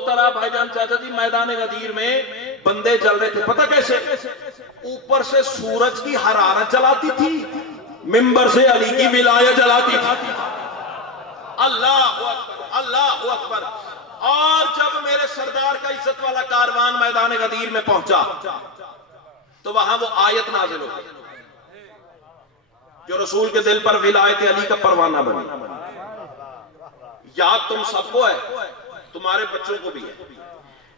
तरह भाईजान चाचा जी मैदान गदीर में बंदे चल रहे थे। पता कैसे? ऊपर से सूरज की हरारत जलाती थी, मिंबर से अली की विलायत जलाती थी। अल्लाह अकबर, अल्लाह अकबर। और जब मेरे सरदार का इज्जत वाला कारवान मैदान गदीर में पहुंचा तो वहां वो आयत नाज़िल हो जो रसूल के दिल पर विलायत अली का परवाना बनी। याद तुम सबको है, तुम्हारे बच्चों को भी है,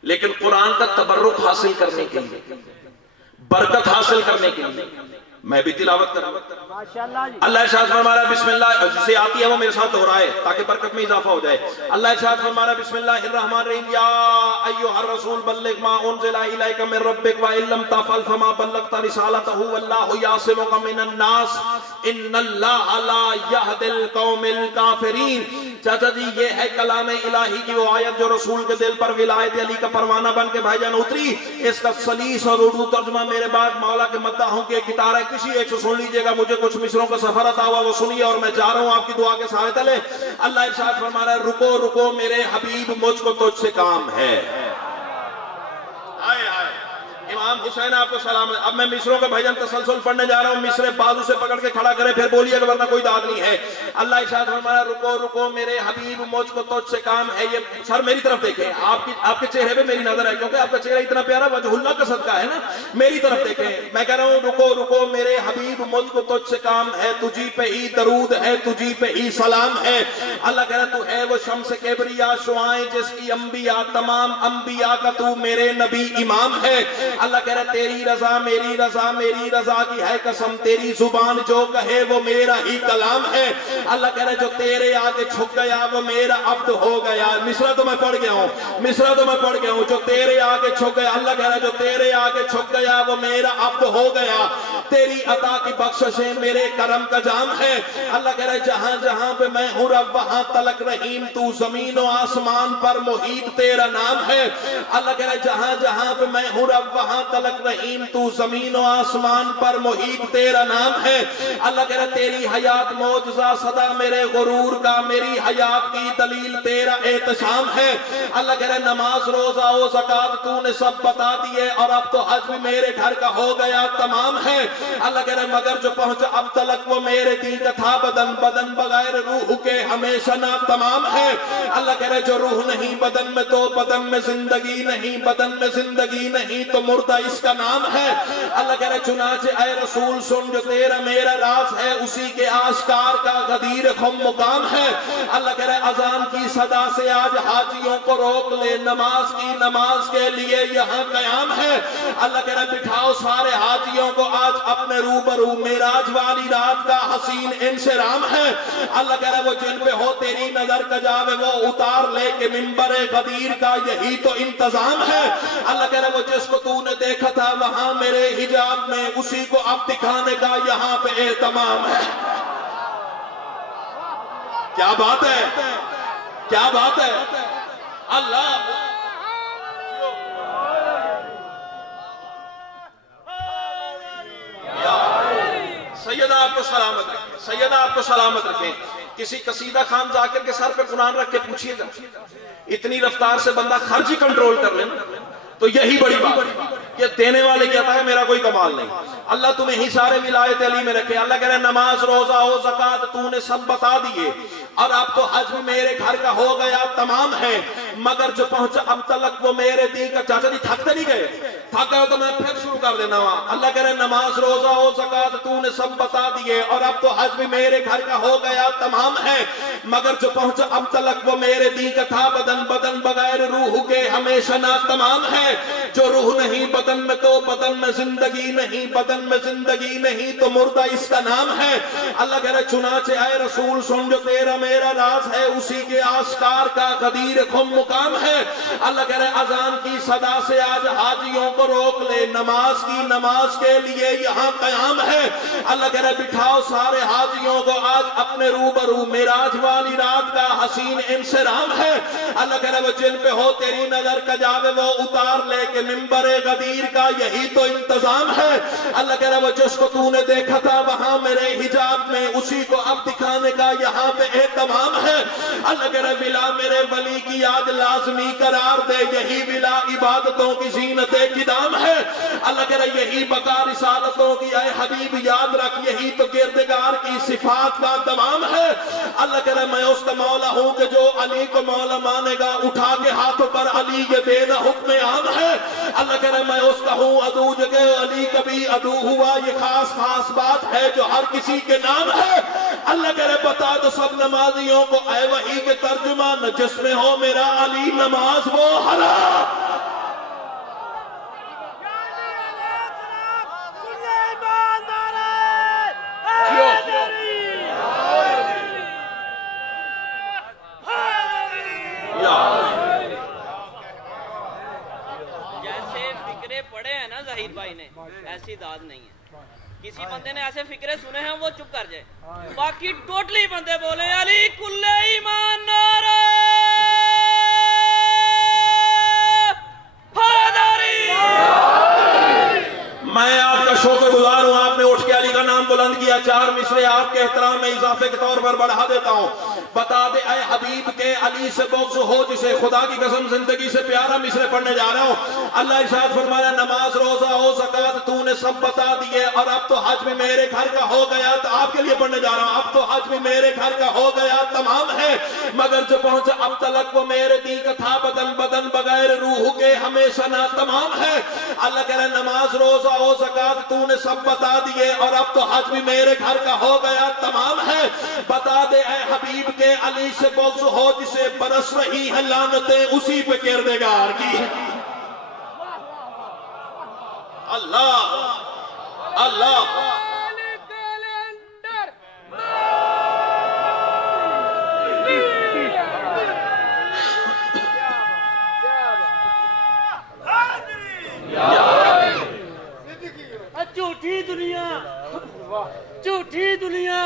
लेकिन कुरान का तबर्रुक हासिल करने के लिए, बरकत हासिल करने के लिए मैं भी तिलावत करूं। माशाअल्लाह जी। अल्लाह इरशाद फरमा रहा है बिस्मिल्लाह, जिसे आती है वो मेरे साथ दोहराए ताकि बरकत में इजाफा हो जाए। अल्लाह इरशाद फरमा रहा है बिस्मिल्लाहिर्रहमानिर्रहीम, या अय्युहर रसूल बल्लिग मा उनज़िला इलैका मिन रब्बिक व इल्लम तफ़अल फमा बल्लगता रिसालतहु वल्लाहु यासिमुका मिनन नास इन्नल्लाहा ला यहदिल कौमिल काफिरीन। चाचा जी, ये है कलाम इलाही की वो आयत जो रसूल के दिल पर विलायत अली का परवाना बन के भाईजान उतरी। इसका सलीस और उर्दू तर्जुमा मेरे बाद मौला के मद्दाहों के कितार है, किसी एक से सुन लीजिएगा। मुझे कुछ मिसरों का सफर आता हुआ वो सुनिए और मैं जा रहा हूं आपकी दुआ के सहारे तले। अल्लाह इरशाद फरमा रहा है, रुको रुको मेरे हबीब, मुझको तुझसे काम है। आए आए इमाम हुसैन आपको सलाम। अब मैं मिसरों का भजन तसलसल पढ़ने जा रहा हूँ। मिसरे बाजू से पकड़ के खड़ा करें, फिर बोलिएगा वरना कोई दाद नहीं है। अल्लाह इरशाद फरमाया, रुको रुको मेरे हबीब, मुझको तुझसे काम है। ये सर मेरी तरफ देखें, आपके चेहरे पे मेरी नजर है, क्योंकि आपका चेहरा इतना प्यारा वजहुल्लाह का सदका है ना। मेरी तरफ देखें, मैं कह रहा हूँ रुको रुको मेरे हबीब, मुझको तुझसे काम है। तुझी पे ही दरूद है, तुझी पे ही सलाम है। अल्लाह कह रहा, तू है वो शम्स केबरिया शुआएं जिसकी अंबिया तमाम अंबिया का तू मेरे नबी इमाम है। अल्लाह कह रहा, तेरी रजा मेरी रजा, मेरी रजा की है कसम, तेरी जुबान जो कहे वो मेरा ही कलाम है। अल्लाह कह रहा, जो तेरे आगे झुक गया वो मेरा अब्द हो गया। मिसरा तो मैं पढ़ गया हूँ, मिसरा तो मैं पढ़ गया हूँ। जो तेरे आगे झुक गया, अल्लाह कह रहा, जो तेरे आगे झुक गया वो मेरा अब्द हो गया। तेरी अता की बख्शिशें मेरे करम का जाम है। अल्लाह कह रहा, जहां जहां पे मैं हूँ रब वहां तलक रहीम, तू जमीन और आसमान पर मुहीत तेरा नाम है। अल्लाह कह रहा, जहां जहां पे मैं हूँ रब वहां तलक रहीम, तू जमीन और आसमान पर मुहीत तेरा नाम है। अल्लाह कह रहा, तेरी हयात मौजज़ा सदा मेरे गुरूर का, मेरी हयात की दलील तेरा एहतशाम है। अल्लाह कह रहा, नमाज रोजा ओ ज़कात तूने सब बता दिए और अब तो हज भी मेरे घर का हो गया तमाम है। अल्लाह कह रहा, मगर जो पहुंचा अब तलक वो मेरे दी का था बदन, बदन बगैर रूह के हमेशा ना तमाम है। अल्लाह कह रहा, जो रूह नहीं बदन में तो बदन में जिंदगी नहीं, बदन में जिंदगी नहीं तो मुर्दा इसका नाम है। अल्लाह कह रहा, चुनाचे ऐ रसूल सुन, जो तेरा मेरा राज है उसी के आश्कार का गदीर खुम मुकाम है। अल्लाह कह रहा, अजान की सदा से आज हाजियों को रोक ले, नमाज की नमाज के लिए यहाँ कयाम है। अल्लाह कह रहा, बिठाओ सारे हाजियों को आज अपने रूबरू, मेराज वाली रात का हसीन इंसराम है। अल्लाह कह रहा, वो जिन पे हो तेरी नजर का जावे वो उतार ले के मिंबरे गदीर का यही तो इंतजाम है। अल्लाह कह रहा, वो जिसको तूने देखा था वहां मेरे हिजाब में, उसी को अब दिखाने का यहाँ पे एहतमाम है। क्या बात है, क्या बात है। अल्लाह सैयदा आपको सलामत रखें, सैयदा आपको सलामत रखें। किसी कसीदा खान जाकिर के सर पे कुरान रख के पूछिएगा, इतनी रफ्तार से बंदा खर्च ही कंट्रोल कर लेना तो यही बड़ी बात। ये देने वाले कहता है मेरा कोई कमाल नहीं। अल्लाह तुम्हें ही सारे विलायत अली में रखे। अल्लाह कह रहे, नमाज रोजा हो ज़कात तूने सब बता दिए और अब तो हज भी मेरे घर का हो गया तमाम है, मगर जो पहुंचा अब तलक वो मेरे दी का। चाचा जी थकते नहीं गए? थक गए तो मैं फिर शुरू कर देना वहां। अल्लाह कह रहे, नमाज रोजा हो ज़कात तूने सब बता दिए और अब तो हज भी मेरे घर का हो गया तमाम है, मगर जो पहुंचा अब तलक वो मेरे दी का था बदन, बदन बगैर रूह के हमेशा ना तमाम है। जो रूह नहीं बदन में तो बदन में जिंदगी नहीं, बदन में जिंदगी नहीं तो मुर्दा इसका नाम है। अल्लाह कह रहे, चुनाचे आए रसूल सुन, जो तेरा मेरा राज है उसी के आश्कार का गदीर खुम मुकाम है। अल्लाह कह रहे, अजान की सदा से आज हाजियों को रोक ले, नमाज की नमाज के लिए यहाँ कयाम है। अल्लाह कह रहे, बिठाओ सारे हाजियों को आज अपने रूबरू, मेराज वाली रात का हसीन इंसराम है। अल्लाह कह रहे, वो जिन पे हो तेरी नजर का जावे वो उतार लेके मिंबरे गदीर का यही तो इंतजाम है। अल्लाह कह रहा, वो जिसको तूने देखा था वहां मेरे हिजाब में, उसी को अब दिखाने का यहाँ पे एहतमाम है। अल्लाह कह रहा, विला मेरे वली की आज लाजमी करार दे, यही विला इबादतों की जीनत किदाम है। अल्लाह कह रहा, यही बका रिसालतों की ऐ हबीब याद रख, यही तो गिरदगार की सिफात का तमाम है। अल्लाह कह रहा, मैं उसका मौला हूँ कि जो अली को मौला मानेगा उठा के हाथों पर अली ये देना हुक्म आम है। अल्लाह कह रहा, मैं उसका हूँ अदू जगह अली कभी अदू हुआ, ये खास खास बात है जो हर किसी के नाम है। अल्लाह कह रहा, बता दो सब नमाजियों को ऐ वही के तर्जुमान, जिसमें हो मेरा अली नमाज वो हराम। जैसे फिक्रे पढ़े हैं ना ज़हीर भाई ने, ऐसी दाद नहीं है। किसी बंदे ने ऐसे फिक्रे सुने हैं वो चुप कर जाए, बाकी टोटली बंदे बोले अली कुल्ले ईमान नारे मैं आपका शुक्रगुजार हूं, आपने उठ के अली का नाम बुलंद किया। 4 मिसरे आपके एहतराम में इजाफे के तौर पर बढ़ा देता हूं। बता दे ऐ हबीब के अली से बग़्ज़ हो जिसे, खुदा की कसम जिंदगी से प्यारा मिसरे पढ़ने जा रहा हूं। अल्लाह इरशाद फरमाया नमाज रोजा हो ज़कात तूने सब बता दिए, और अब तो हज भी मेरे घर का हो गया। तो आपके लिए पढ़ने जा रहा हूं, अब तो हज भी मेरे घर का हो गया तमाम है, मगर जो पहुंचा अब तलक वो मेरे दी का था बदन बदन बगैर रूह के हमेशा ना तमाम है। अल्लाह कह रहा नमाज रोजा हो ज़कात तूने सब बता दिए, और अब तो हज भी मेरे घर का हो गया तमाम है। बता दे ऐ हबीब के अली से बग़्ज़ हो जिसे बरस रही है लानतें उसी पे किरदगार की। अल्लाह अल्लाह झूठी दुनिया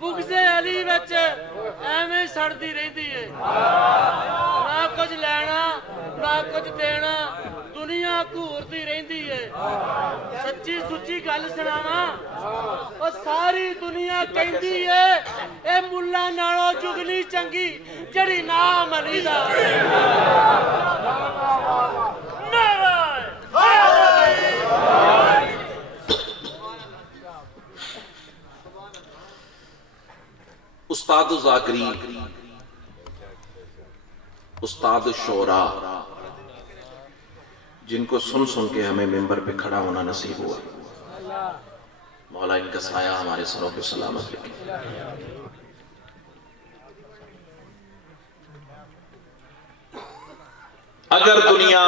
बुग़्ज़े अली विच एवें सड़दी रहती है, ना कुछ लेना ना कुछ देना, दुनिया घूरती रहती है। सच्ची सुच्ची गल सुनावा, सारी दुनिया कहती है ए मुल्ला नालों चुगली चंगी जड़ी नाम अली दा। उस्ताद ज़ाकरी, उस्ताद शोरा, जिनको सुन सुन के हमें मिंबर पे खड़ा होना नसीब हुआ, मौला इनका साया हमारे सरों पे सलामत रखे। अगर दुनिया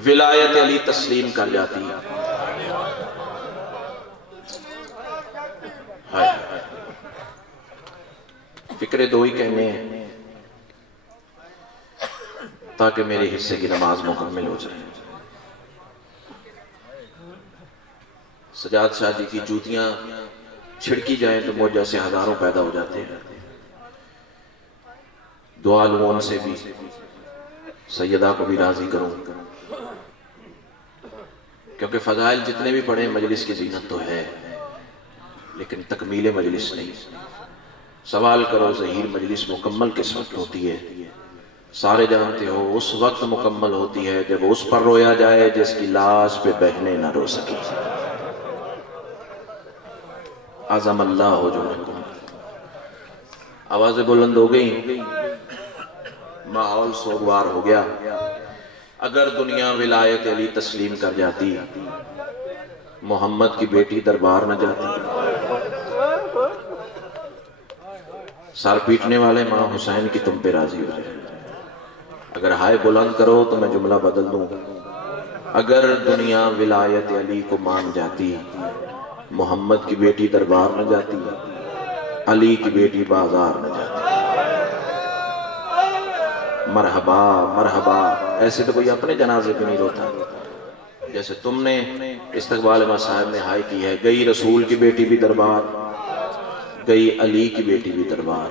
विलायत अली तस्लीम कर जाती है, फिक्रे दो ही कहने हैं ताकि मेरे हिस्से की नमाज मुकम्मल हो जाए। सजाद शाह जी की जूतियां छिड़की जाएं तो मुझ जैसे हजारों पैदा हो जाते हैं। दुआ लूं उनसे भी सैयदा को भी राजी करूं, क्योंकि फजाइल जितने भी पढ़े मजलिस की जीनत तो है, लेकिन तकमील मजलिस नहीं। सवाल करो ज़हीर मजलिस मुकम्मल किस वक्त होती है? सारे जानते हो उस वक्त मुकम्मल होती है जब उस पर रोया जाए जिसकी लाश पे बहने न रो सके। आज़म अल्लाह हो जो। आवाजें बुलंद हो गई, माहौल सोगवार हो गया। अगर दुनिया विलायत अली तस्लीम कर जाती, मोहम्मद की बेटी दरबार न जाती। सर पीटने वाले माँ हुसैन की तुम पे राजी हो जाए। अगर हाय बुलंद करो तो मैं जुमला बदल दूं। अगर दुनिया विलायत अली को मान जाती, मोहम्मद की बेटी दरबार न जाती, अली की बेटी बाजार न जाती। मरहबा मरहबा, ऐसे तो कोई अपने जनाजे पे नहीं रोता। जैसे तुमने इस्तकबाल मसाहब में हाय की है, गई रसूल की बेटी भी दरबार, गई अली की बेटी भी दरबार।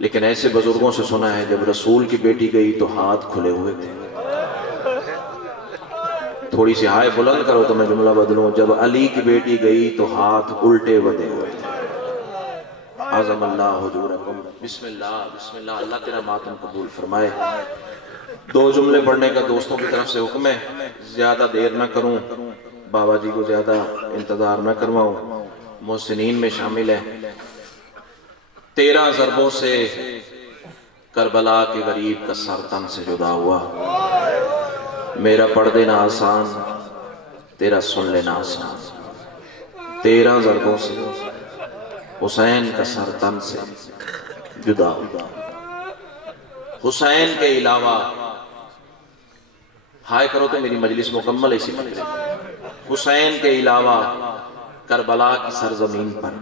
लेकिन ऐसे बुजुर्गों से सुना है जब रसूल की बेटी गई तो हाथ खुले हुए थे। थोड़ी सी हाय बुलंद करो तो मैं जुमला बदलूं, जब अली की बेटी गई तो हाथ उल्टे बंधे हुए थे। आज़म अल्लाह हुजूरकुम। बिस्मिल्लाह बिस्मिल्लाह। अल्लाह तेरा मातम कबूल फरमाए। 2 जुमले पढ़ने का दोस्तों की तरफ से हुक्म है, ज्यादा देर न करूं, बाबा जी को ज्यादा इंतजार न करवाऊं। मोहसिनीन में शामिल है। 13 ज़रबों से करबला के गरीब का सर तन से जुदा हुआ। मेरा पढ़ देना आसान, तेरा सुन लेना आसान। 13 ज़रबों से हुसैन का सर तन से जुदा हुआ। हुसैन के अलावा हाय करो तो मेरी मजलिस मुकम्मल इसी फिक्र। हुसैन के अलावा करबला की सरजमीन पर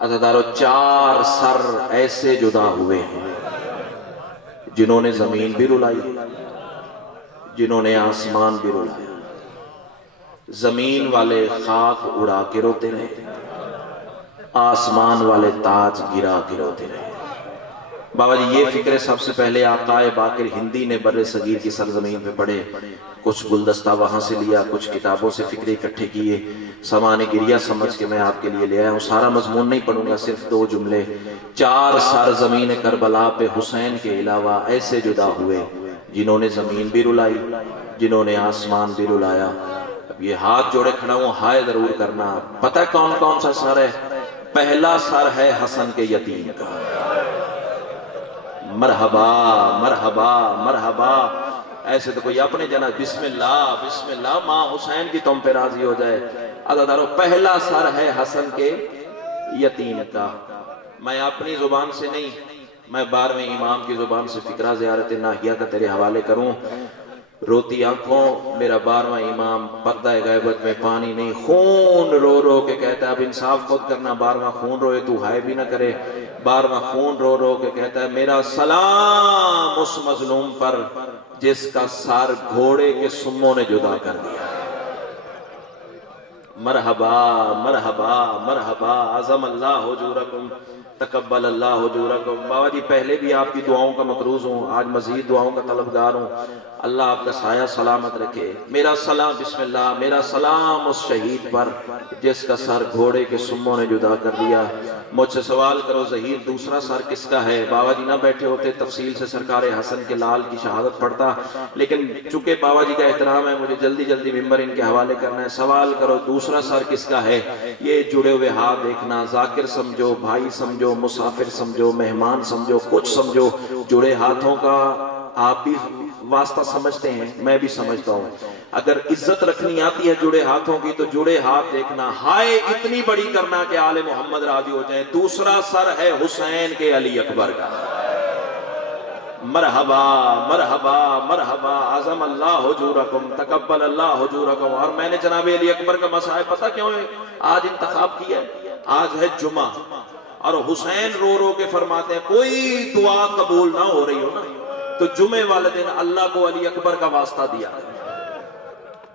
अज़ादारों, 4 सर ऐसे जुदा हुए हैं जिन्होंने जमीन भी रुलाई, जिन्होंने आसमान भी रुलाया। जमीन वाले खाक उड़ा के रोते रहे, आसमान वाले ताज गिरा के रोते रहे। बाबा जी, ये फिक्रे सबसे पहले आकाए बाकिर हिंदी ने बर्रे सगीर की सरजमीन पे पढ़े। कुछ गुलदस्ता वहां से लिया, कुछ किताबों से फिक्रे इकट्ठे किए, सामान्य गिरिया समझ के मैं आपके लिए ले आया हूँ। सारा मजमून नहीं पढ़ूंगा, सिर्फ 2 जुमले। 4 सर जमीन करबला पे हुसैन के अलावा ऐसे जुदा हुए जिन्होंने जमीन भी रुलाई, जिन्होंने आसमान भी रुलाया। अब ये हाथ जोड़े खड़ा हूं, हाय जरूर करना। पता कौन कौन सा सर है? पहला सर है हसन के यतीम का। मरहबा मरहबा मरहबा। ऐसे तो कोई अपने जना बिस्मिल्लाह बिस्मिल्लाह, माँ हुसैन की तुम पे राजी हो जाए। अदादारों, पहला सर है हसन के यतीम का। मैं अपनी जुबान से नहीं, मैं 12वें इमाम की जुबान से फिक्रा ज़ियारत नाहिया का तेरे हवाले करूं। रोती आंखों मेरा 12वां इमाम, पर्दा गैबत में पानी नहीं, खून रो रो के कहता है अब इंसाफ खुद करना। 12वां खून रोए तू हाय भी ना करे। 12वां खून रो रो के कहता है मेरा सलाम उस मजलूम पर जिसका सर घोड़े के सुम्मों ने जुदा कर दिया। मरहबा मरहबा मरहबा। आज़म अल्लाह हुजूरकुम तकब्बल अल्लाह हुजूरकुम। बाबा जी, पहले भी आपकी दुआओं का मकरूज हूँ, आज मजीद दुआओं का तलबगार हूँ। अल्लाह आपका साया सलामत रखे। मेरा सलाम बिस्मिल्लाह, मेरा सलाम उस शहीद पर जिसका सर घोड़े के सुम्मों ने जुदा कर दिया। मुझसे सवाल करो ज़हीर, दूसरा सर किसका है? बाबा जी ना बैठे होते तफसील से सरकार हसन के लाल की शहादत पढ़ता, लेकिन चूंकि बाबा जी का एहतराम है, मुझे जल्दी जल्दी मिंबर इनके हवाले करना है। सवाल करो दूसरा सर किसका है? ये जुड़े हुए हाथ देखना, जाकिर समझो, भाई समझो, मुसाफिर समझो, मेहमान समझो, कुछ समझो। जुड़े हाथों का आप भी वास्ता समझते हैं, मैं भी समझता हूँ। अगर इज्जत रखनी आती है जुड़े हाथों की तो जुड़े हाथ देखना, हाय इतनी बड़ी करना कि आले मोहम्मद राजी हो जाए। दूसरा सर है हुसैन के अली अकबर का। मरहबा मरहबा मरहबा। आज़म अल्लाह हुजूरकुम तकब्बल अल्लाह हुजूरकुम। और मैंने जनाब अली अकबर का मसाए पता क्यों है आज इंतखाब किया? आज है जुमा और हुसैन रो रो के फरमाते हैं कोई दुआ कबूल ना हो रही हो ना तो जुमे वाले दिन अल्लाह को अली अकबर का वास्ता दिया।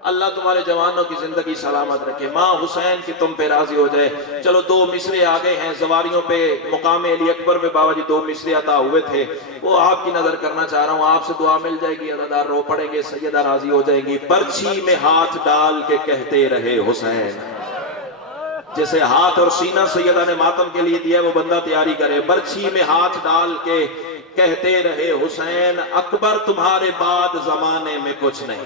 अल्लाह तुम्हारे जवानों की जिंदगी सलामत रखे, माँ हुसैन की तुम पे राजी हो जाए। चलो 2 मिसरे आ गए हैं जवारियों पे। मुकाम अली अकबर में बाबा जी 2 मिसरे अता हुए थे, वो आपकी नजर करना चाह रहा हूँ। आपसे दुआ मिल जाएगी, अदादार रो पड़ेंगे, सैयदा राजी हो जाएंगी। पर्ची में हाथ डाल के कहते रहे हुसैन। जैसे हाथ और सीना सैयदा ने मातम के लिए दिया, वो बंदा तैयारी करे। बर्छी में हाथ डाल के कहते रहे हुसैन, अकबर तुम्हारे बाद जमाने में कुछ नहीं।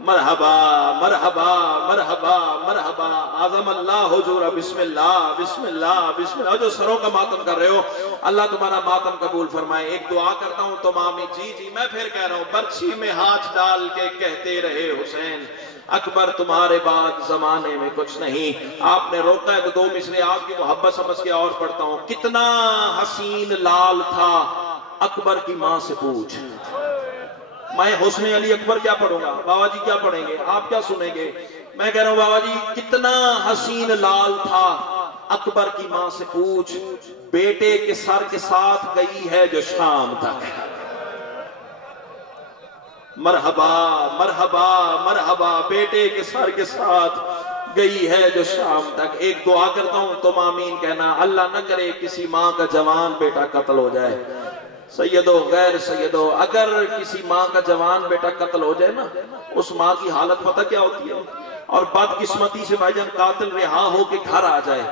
मरहबा मरहबा मरहबा मरहबा। आज़म अल्लाह हुजूर। बिस्मिल्लाह बिस्मिल्लाह बिस्मिल्लाह। जो सरों का मातम कर रहे हो अल्लाह तुम्हारा मातम कबूल फरमाए। एक दुआ करता हूँ तो मामी जी मैं फिर कह रहा हूँ, बर्छी में हाथ डाल के कहते रहे हुसैन, अकबर तुम्हारे बाद जमाने में कुछ नहीं। आपने रोका है तो 2 मिसरे आपकी मोहब्बत समझ के और पढ़ता हूँ। कितना हसीन लाल था अकबर की माँ से पूछ। मैं हुस्न अली अकबर क्या पढ़ूंगा, बाबा जी क्या पढ़ेंगे, आप क्या सुनेंगे? मैं कह रहा हूँ बाबा जी कितना हसीन लाल था अकबर की माँ से पूछ। बेटे के सर के साथ गई है जो शाम तक। मरहबा मरहबा मरहबा। बेटे के सर के साथ गई है जो शाम तक। एक दुआ करता हूं तुम आमीन कहना, अल्लाह न करे किसी माँ का जवान बेटा कत्ल हो जाए। सैयदो गैर सैयदो, अगर किसी माँ का जवान बेटा कत्ल हो जाए ना, उस माँ की हालत पता क्या होती है? और बदकिस्मती से भाईजान कातिल रिहा हो के घर आ जाए,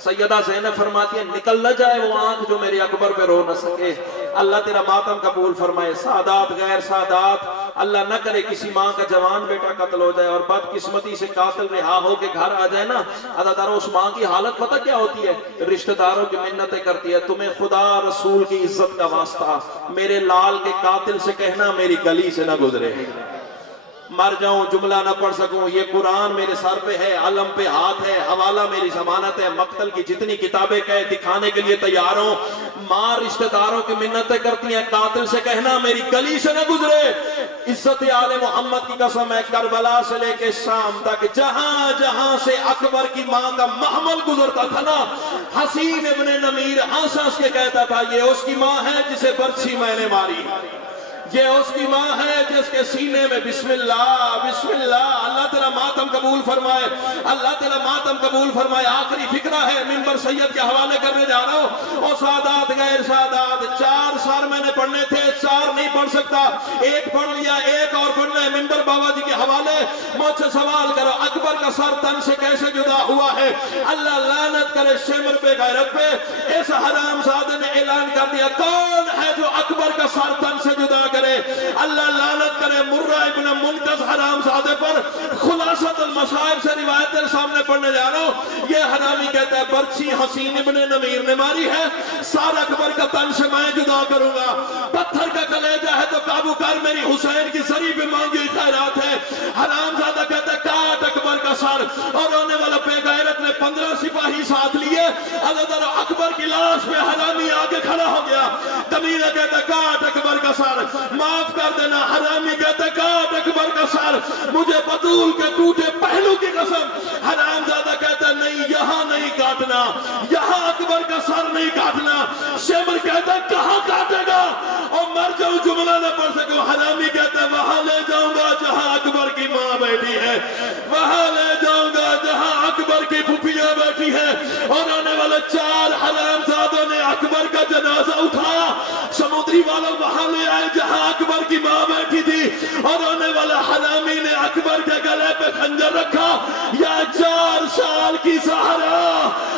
सैयदा ज़ैनब फरमाती है निकल न जाए वो आंख जो मेरे अकबर पे रो न सके। अल्लाह तेरा मातम कबूल फरमाए। सादात गैर सादात, अल्लाह न करे किसी माँ का जवान बेटा कत्ल हो जाए और बदकिस्मती से कातिल रिहा हो के घर आ जाए ना, अदादारों उस माँ की हालत पता क्या होती है? रिश्तेदारों की मिन्नतें करती है, तुम्हें खुदा रसूल की इज्जत का वास्ता मेरे लाल के कातिल से कहना मेरी गली से न गुजरे। मर जाऊं जुमला ना पढ़ सकूं। ये कुरान मेरे सर पे है, अलम पे हाथ है, हवाला मेरी जमानत है। मक्तल की जितनी किताबें कहे दिखाने के लिए तैयार हूं। मां रिश्तेदारों की मिन्नतें करती हैं, कातिल से कहना मेरी गली से न गुजरे। इज्जत आले मोहम्मद की कसम है, करबला से लेके शाम तक जहां जहां से अकबर की मां का महमल गुजरता था ना, हसीन इब्ने नमीर हंस हंस के कहता था ये उसकी मां है जिसे बर्छी मैंने मारी, ये उसकी मां है जिसके सीने में बिस्मिल्लाह बिस्मिल्लाह। अल्लाह तेरा मातम कबूल फरमाए, अल्लाह तेरा मातम कबूल फरमाए। आखिरी फिक्रा है, मिंबर सैयद के हवाले करने जा रहा हूं। और सादात गैर सादात 4 साल मैंने पढ़ने थे, 4 नहीं पढ़ सकता, 1 पढ़ लिया, 1 और पढ़ना है। मिंबर बाबा जी के हवाले मुझसे सवाल करो, अकबर का सर तन से कैसे जुदा हुआ है? अल्लाह लानत करे शेमर पे गैरत पे। इस हरामजादे ने ऐलान कर दिया कौन है जो अकबर का सर तन से जुदा करे। अल्लाह लानत करे मुर्रा इब्न मुनकस हरामजादे पर। खुलासतुल मसाइब से रिवायत तेरे सामने पढ़ने जा रहा हूं। ये हरामी कहता है बर्छी हसीन इब्ने नमीर ने मारी है, सर अकबर का तन से मैं जुदा करूंगा। पत्थर का कलेजा है तो काबू कर, मेरी हुसैन की सरी पे मांगी हुई खैरात है। हरामजादा कहता है काट अकबर का सर। और रोने वाला बेगैरत ने 15 सिपाही साथ लिए। अल्लाह अकबर की लाश पे हरामी आके खड़ा हो गया। कमीना कहता काट अकबर का सर, माफ कर देना। हरामी कहता काट अकबर का सर, मुझे बतूल के टूटे पहलू की कसम। हरामजादा कहता नहीं, यहां नहीं काटना, यहां अकबर का सर नहीं काटना। शेमर कहता कहां काटेगा? और मर जाऊं जुमला ना पढ़ सकूं। हरामी कहता वहां ले जाऊंगा जहां अकबर की मां बैठी है, वहां ले जाऊंगा जहां अकबर की फुफियां बैठी है। और आने वाले 4 हरामजादों ने अकबर का जनाजा उठाया, समुद्री वालों वहां ले आए जहां अकबर की मां बैठी थी। और आने वाला हरामी ने अकबर के गले पे खंजर रखा, या 4 साल की सहारा।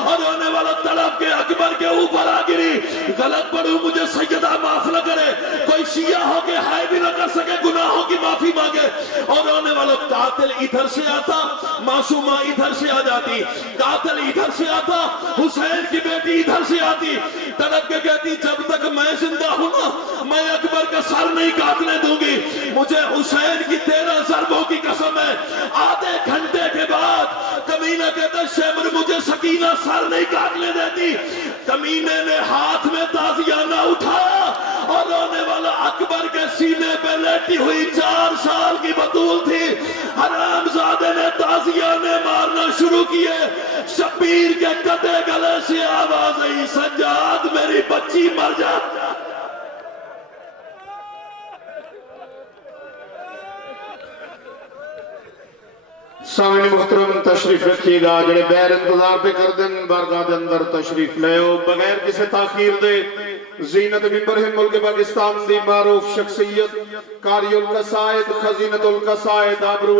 और आने वाला तड़प के अकबर के ऊपर आ गिरी। गलत पढ़ू मुझे सैयदा माफ न करे, कोई शिया हो के हाय भी न कर सके, गुनाहों की माफी मांगे। और आने वाला कातिल इधर से आता, मासूमा इधर से आ जाती, कातिल इधर से आता, हुसैन की बेटी इधर से आती। तड़प के कहती जब तक मैं जिंदा हूं ना, मैं अकबर का सर नहीं काटने दूंगी। मुझे हुसैन की 13 ज़रबों की कसम है। आधे घंटे के बाद कमीना कहता शेमर मुझे सकीना सर नहीं काटने देती। कमीने ने हाथ में ताजियाना उठाया और रोने वाला अकबर के सीने पे लेटी हुई 4 साल की बतूल थी। हरामजादे ने ताजियाने मारना शुरू किए। शब्बीर के कटे गले से आवाज आई सज्जाद मेरी बच्ची मर जा। सामने मोहतरम तशरीफ रखिएगा, जड़े बैर इंतजार पे कर दिन बारगाह के अंदर तशरीफ ले बगैर किसी ताखीर दे। जीनत मिंबर है मुल्क पाकिस्तान दी मारूफ शख्सियत कारियुल कसायद खजीनतुल कसायद आबरू